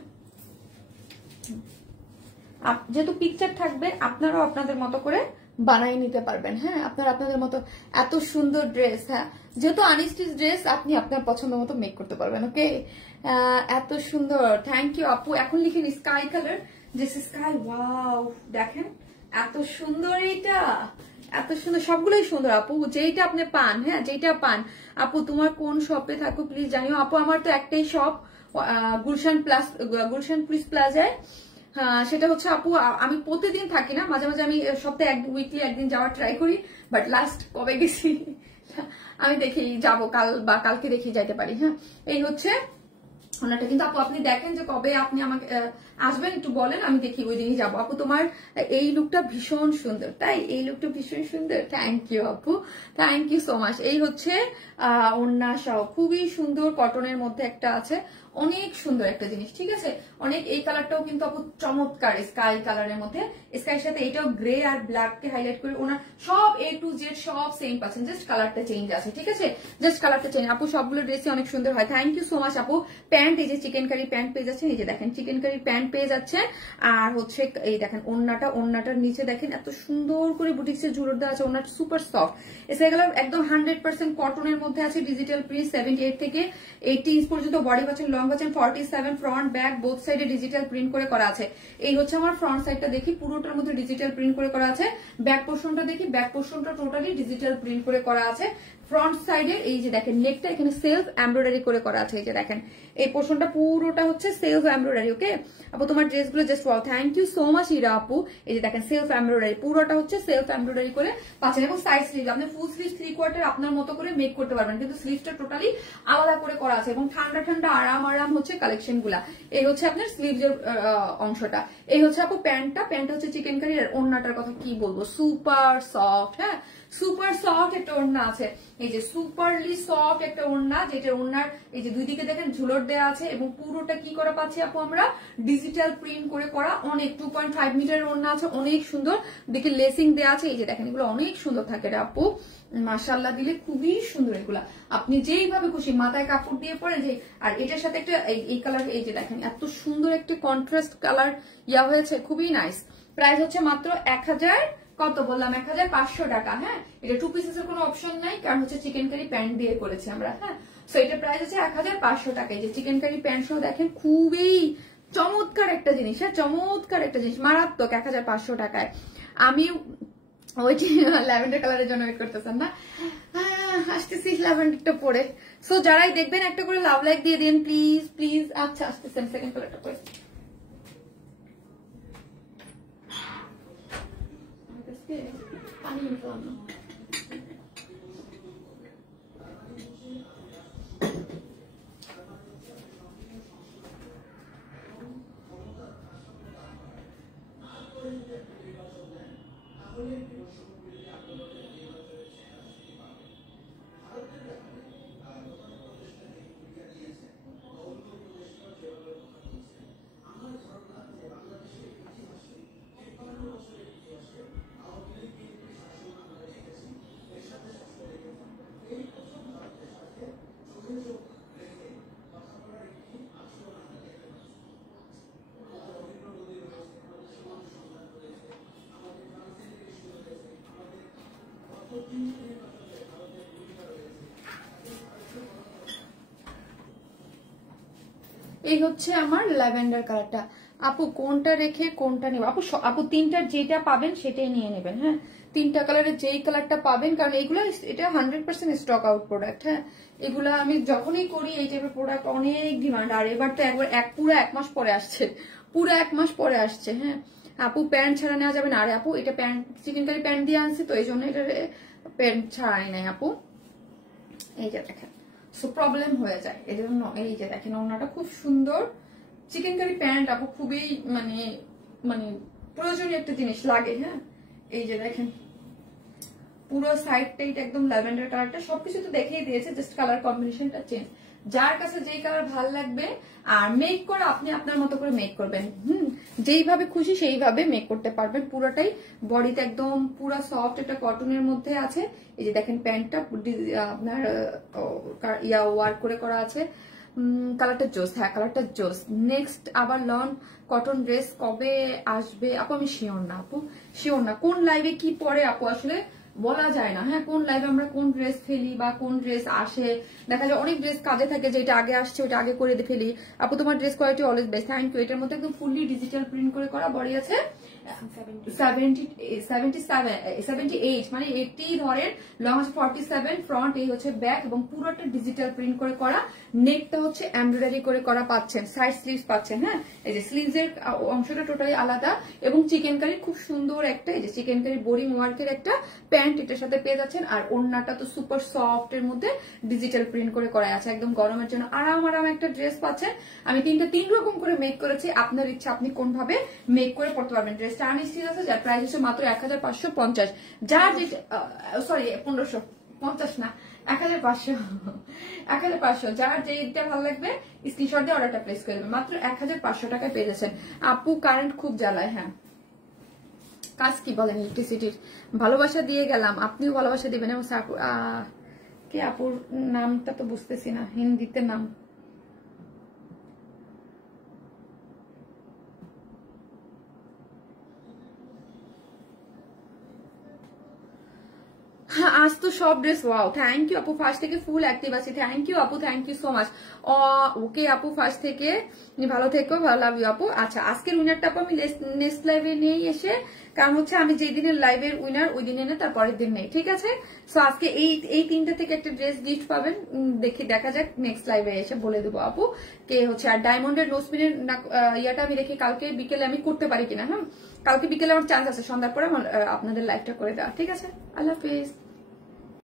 যেহেতু পিকচার থাকবে আপনারাও আপনাদের মতো করে বানাই নিতে পারবেন। হ্যাঁ, আপনাদের মতো এত সুন্দর ড্রেস। হ্যাঁ, যেহেতু আনস্টিচ ড্রেস আপনি আপনার পছন্দ মতো মেক করতে পারবেন। ওকে, এত সুন্দর, থ্যাংক ইউ আপু। এখন লিখেন স্কাই কালার, যে স্কাই, ওয়াও দেখেন এত সুন্দর, এইটা এত সুন্দর, সবগুলোই সুন্দর আপু। যেইটা আপনি পান, হ্যাঁ যেইটা পান আপু, তোমার কোন শপে থাকো প্লিজ জানিও আপু। আমার তো একটাই শপ, গুলশান প্লিজ প্লাজায়। সেটা হচ্ছে আপু, আমি প্রতিদিন থাকি না, মাঝে মাঝে আমি সপ্তাহে উইকলি একদিন যাওয়ার ট্রাই করি, বাট লাস্ট কবে গেছি আমি দেখি যাবো কাল বা কালকে দেখি যাইতে পারি। হ্যাঁ, এই হচ্ছে ওনাটা। কিন্তু আপু আপনি দেখেন যে কবে আপনি আমাকে আসবেন একটু বলেন, আমি দেখি ওই দিনই যাবো। আপু তোমার এই লুকটা ভীষণ সুন্দর, তাই এই লুকটা ভীষণ সুন্দর, থ্যাংক ইউ আপু, থ্যাংক ইউ সো মাচ। এই হচ্ছে ওড়না সহ খুবই সুন্দর কটনের মধ্যে একটা আছে, অনেক সুন্দর একটা জিনিস। ঠিক আছে, অনেক। এই কালারটাও কিন্তু আপু চমৎকার, স্কাই কালারের মধ্যে, স্কাইয়ের সাথে এটাও গ্রে আর ব্ল্যাক কে হাইলাইট করে। ওনার সব A to Z সব সেম পাচ্ছেন, জাস্ট কালারটা চেঞ্জ আছে। ঠিক আছে, জাস্ট কালারটা চেঞ্জ। আপু সবগুলো ড্রেসই অনেক সুন্দর হয়, থ্যাংক ইউ সো মাচ আপু। প্যান্ট, এই যে চিকেন কারি প্যান্ট পেয়ে যাচ্ছেন, এই যে দেখেন চিকেন কারি প্যান্ট পেয়ে যাচ্ছেন। আর হচ্ছে এই দেখেন ওড়নাটার নিচে দেখেন এত সুন্দর করে বুটিক্সের ঝুলর দেওয়া আছে, ওড়নাটা সুপার সফট। এগুলো একদম 100% কটনের মধ্যে আছে, ডিজিটাল প্রিন্ট। 78 থেকে 80 ইঞ্চ পর্যন্ত বডি পাচ্ছেন, লং পাচ্ছেন 47, ফ্রন্ট ব্যাক বোথ সাইডে ডিজিটাল প্রিন্ট করে করা আছে। এই হচ্ছে আমার ফ্রন্ট সাইডটা দেখি, পুরোটার মধ্যে ডিজিটাল প্রিন্ট করে করা আছে। ব্যাক পোর্শনটা দেখি, ব্যাক পোর্শনটা টোটালি ডিজিটাল প্রিন্ট করে করা আছে। ফ্রন্ট সাইডের এই যে দেখেন নেকটা এখানে সেলফ এমব্রয়ডারি করে করা আছে। এই যে দেখেন এই পোর্শনটা পুরোটা হচ্ছে সেলফ এমব্রয়ডারি। ওকে আপু তোমার ড্রেসগুলো just wow, thank you so much Ira আপু। এই যে দেখেন সেলফ এমব্রয়ডারি, পুরোটা হচ্ছে সেলফ এমব্রয়ডারি করে পাচ্ছেন এবং সাইড স্লিভ আপনি ফুল স্লিভ 3/4 আপনার মতো করে মেক করতে পারবেন, কিন্তু স্লিভটা টোটালি আলাদা করে করা আছে এবং ঠান্ডা ঠান্ডা আরাম হচ্ছে কালেকশন গুলা। এই হচ্ছে আপনার স্লিভের অংশটা। এই হচ্ছে আপু প্যান্টটা হচ্ছে চিকেন কারি। আর ওড়নাটার কথা কি বলবো, সুপার সফট। হ্যাঁ সুপার সফট একটা ওড়না আছে, এই যে সুপারলি সফট একটা ওড়না, যেটা ওড়নার এই যে দুই দিকে দেখেন ঝুলর দেওয়া আছে এবং পুরোটা কি করা পাচ্ছি আপু আমরা ডিজিটাল প্রিন্ট করে করা। অনেক 2.5 মিটারের ওড়না আছে, অনেক সুন্দর। দিকে লেসিং দেওয়া আছে, এই যে দেখেন এগুলো অনেক সুন্দর থাকে রে আপু, মাশাআল্লাহ দিলে খুবই সুন্দর এগুলা। আপনি যেইভাবে খুশি মাথায় কাপড় দিয়ে পরে যে। আর এটার সাথে একটা এই কালার, এই যে দেখেন এত সুন্দর একটা কন্ট্রাস্ট কালার ইয়া হয়েছে, খুবই নাইস। প্রাইস হচ্ছে মাত্র 1000 কত বললাম 1500 টাকা। হ্যাঁ এটা 2 পিসেস এর কোনো অপশন নাই, কারণ হচ্ছে চিকেন কারি প্যান্ট দিয়ে করেছি আমরা। হ্যাঁ সো এটা প্রাইস হচ্ছে 1500 টাকা। এই যে চিকেন কারি প্যান্ট সহ দেখেন খুবই চমৎকার একটা জিনিস। হ্যাঁ চমৎকার একটা জিনিস, মারাত্মক 1500 টাকায়। আমি ওইটি ল্যাভেন্ডার কালারের জন্য ওয়েট করতেছেন না, আসতেছি ল্যাভেন্ডারটা পরে। সো যারাই দেখবেন একটা করে লাভ লাইক দিয়ে দিন প্লিজ প্লিজ। আচ্ছা আসতেছেন সেকেন্ড কালারটা পরে। পানি নিলাম না। এই হচ্ছে আমার ল্যাভেন্ডার কালারটা। আপু কোনটা রেখে কোনটা নেব? আপু আপু তিনটার যেটা পাবেন সেটাই নিয়ে নেবেন। হ্যাঁ তিনটা কালারের যেই কালারটা পাবেন, কারণ এইগুলো এটা 100% স্টক আউট প্রোডাক্ট। হ্যাঁ এগুলা আমি যখনই করি এই টাইপের প্রোডাক্ট অনেক ডিমান্ড। আর এবার তো একবার পুরো 1 মাস পরে আসছে, পুরো 1 মাস পরে আসছে। হ্যাঁ আপু প্যান্ট ছাড়া নেওয়া যাবে না? আরে আপু এটা প্যান্ট চিকেন কারি প্যান্ট দিয়ে আনছি তো এই জন্য এটা প্যান্ট ছাড়াই নাই আপু। এই যে দেখেন সো প্রবলেম হয়ে যায় এই জন্য। এই যে দেখেন ওড়নাটা খুব সুন্দর, চিকেন কারি প্যান্ট আপু খুবই মানে মানে প্রয়োজনীয় একটা জিনিস লাগে। হ্যাঁ এই যে দেখেন পুরো সাইডটা এটা একদম ল্যাভেন্ডার কালারটা, সবকিছু তো দেখিয়ে দিয়েছে, জাস্ট কালার কম্বিনেশনটা চেঞ্জ। যার কাছে যেই কালার ভাল লাগবে আর মেক করা আপনি আপনার মতো করে মেক করবেন। যেইভাবে খুশি সেইভাবে মেক করতে পারবেন। পুরোটাই বডিতে একদম পুরো সফট একটা কটনের মধ্যে আছে। এই যে দেখেন প্যান্টটা আপনার ইয়া ওয়ার্ক করে করা আছে। কালারটা জোস। হ্যাঁ কালারটা জোস। নেক্সট আবার লন কটন ড্রেস কবে আসবে আপু? আমি শিওর না আপু, শিওর না। কোন লাইভে কি পরে আপু আসলে বলা যায় না। হ্যাঁ কোন লাইভে আমরা কোন ড্রেস ফেলি বা কোন ড্রেস আসে, দেখা যায় অনেক ড্রেস কাজে থাকে যেটা আগে আসছে ওটা আগে করে ফেলি। আপু তোমার dress quality always best, thank you. এটার মধ্যে একদম ফুললি ডিজিটাল প্রিন্ট করে করা বডি আছে 78 মানে 80 ধরেন, লং আছে 47, ফ্রন্ট এই হচ্ছে ব্যাক এবং পুরোটা ডিজিটাল প্রিন্ট করে করা। নেকটা হচ্ছে এমব্রয়ডারি করে করা পাচ্ছেন, সাইড স্লিভস পাচ্ছেন। হ্যাঁ এই যে স্লিভস এর অংশটা টোটালি আলাদা এবং চিকেন কারি খুব সুন্দর একটা এই যে চিকেন কারি বোরিং ওয়ার্কের একটা প্যান্ট এটার সাথে পেয়ে যাচ্ছেন। আর ওড়নাটা তো সুপার সফট এর মধ্যে ডিজিটাল প্রিন্ট করে করা আছে, একদম গরমের জন্য আরাম একটা ড্রেস পাচ্ছেন। আমি তিন রকম করে মেক করেছি, আপনার ইচ্ছা আপনি কোনভাবে মেক করে পড়তে পারবেন। ড্রেসটা আমি স্টিচ আছে যার প্রাইস হচ্ছে মাত্র 1550। যার যেটা সরি 1550 না 1500 যার যেটা ভালো লাগবে স্ক্রিনশট দিয়ে অর্ডারটা প্লেস করে দেবেন। মাত্র 1500 টাকায় পেয়ে যাচ্ছেন। আপু কারেন্ট খুব জ্বালায়। হ্যাঁ কাজ কি বলেন ইলেকট্রিসিটির, ভালোবাসা দিয়ে গেলাম আপনিও ভালোবাসা দিবেন। এবং কে আপুর নামটা তো বুঝতেছি না, হিন্দিতে নাম। আজ তো সব ড্রেস ওয়াও, থ্যাংক ইউ আপু, ফার্স্ট থেকে ফুল অ্যাক্টিভ আছি, থ্যাংক ইউ আপু, থ্যাংক ইউ সো মাচ। ওকে আপু, ফার্স্ট থেকে ভালো থেকো, ভালো লাভ ইউ আপু। আচ্ছা, আজকের উইনারটা আপু আমি নেক্সট লাইভে নিয়েই এসে, কারণ হচ্ছে আমি যেই দিনের লাইভের উইনার ওই দিনে না, তার পরের দিন নেই, ঠিক আছে? সো আজকে এই তিনটা থেকে একটা ড্রেস গিফট পাবেন, দেখা যাক নেক্সট লাইভে এসে বলে দেবো আপু কে হচ্ছে। আর ডায়মন্ডের নোসপিনের ইয়াটা আমি দেখি কালকে বিকেলে আমি করতে পারি কিনা। হ্যাঁ, কালকে বিকেলে আমার চান্স আছে, সন্ধ্যার পরে আমার আপনাদের লাইভটা করে দেওয়া, ঠিক আছে? আল্লাহ হাফেজ।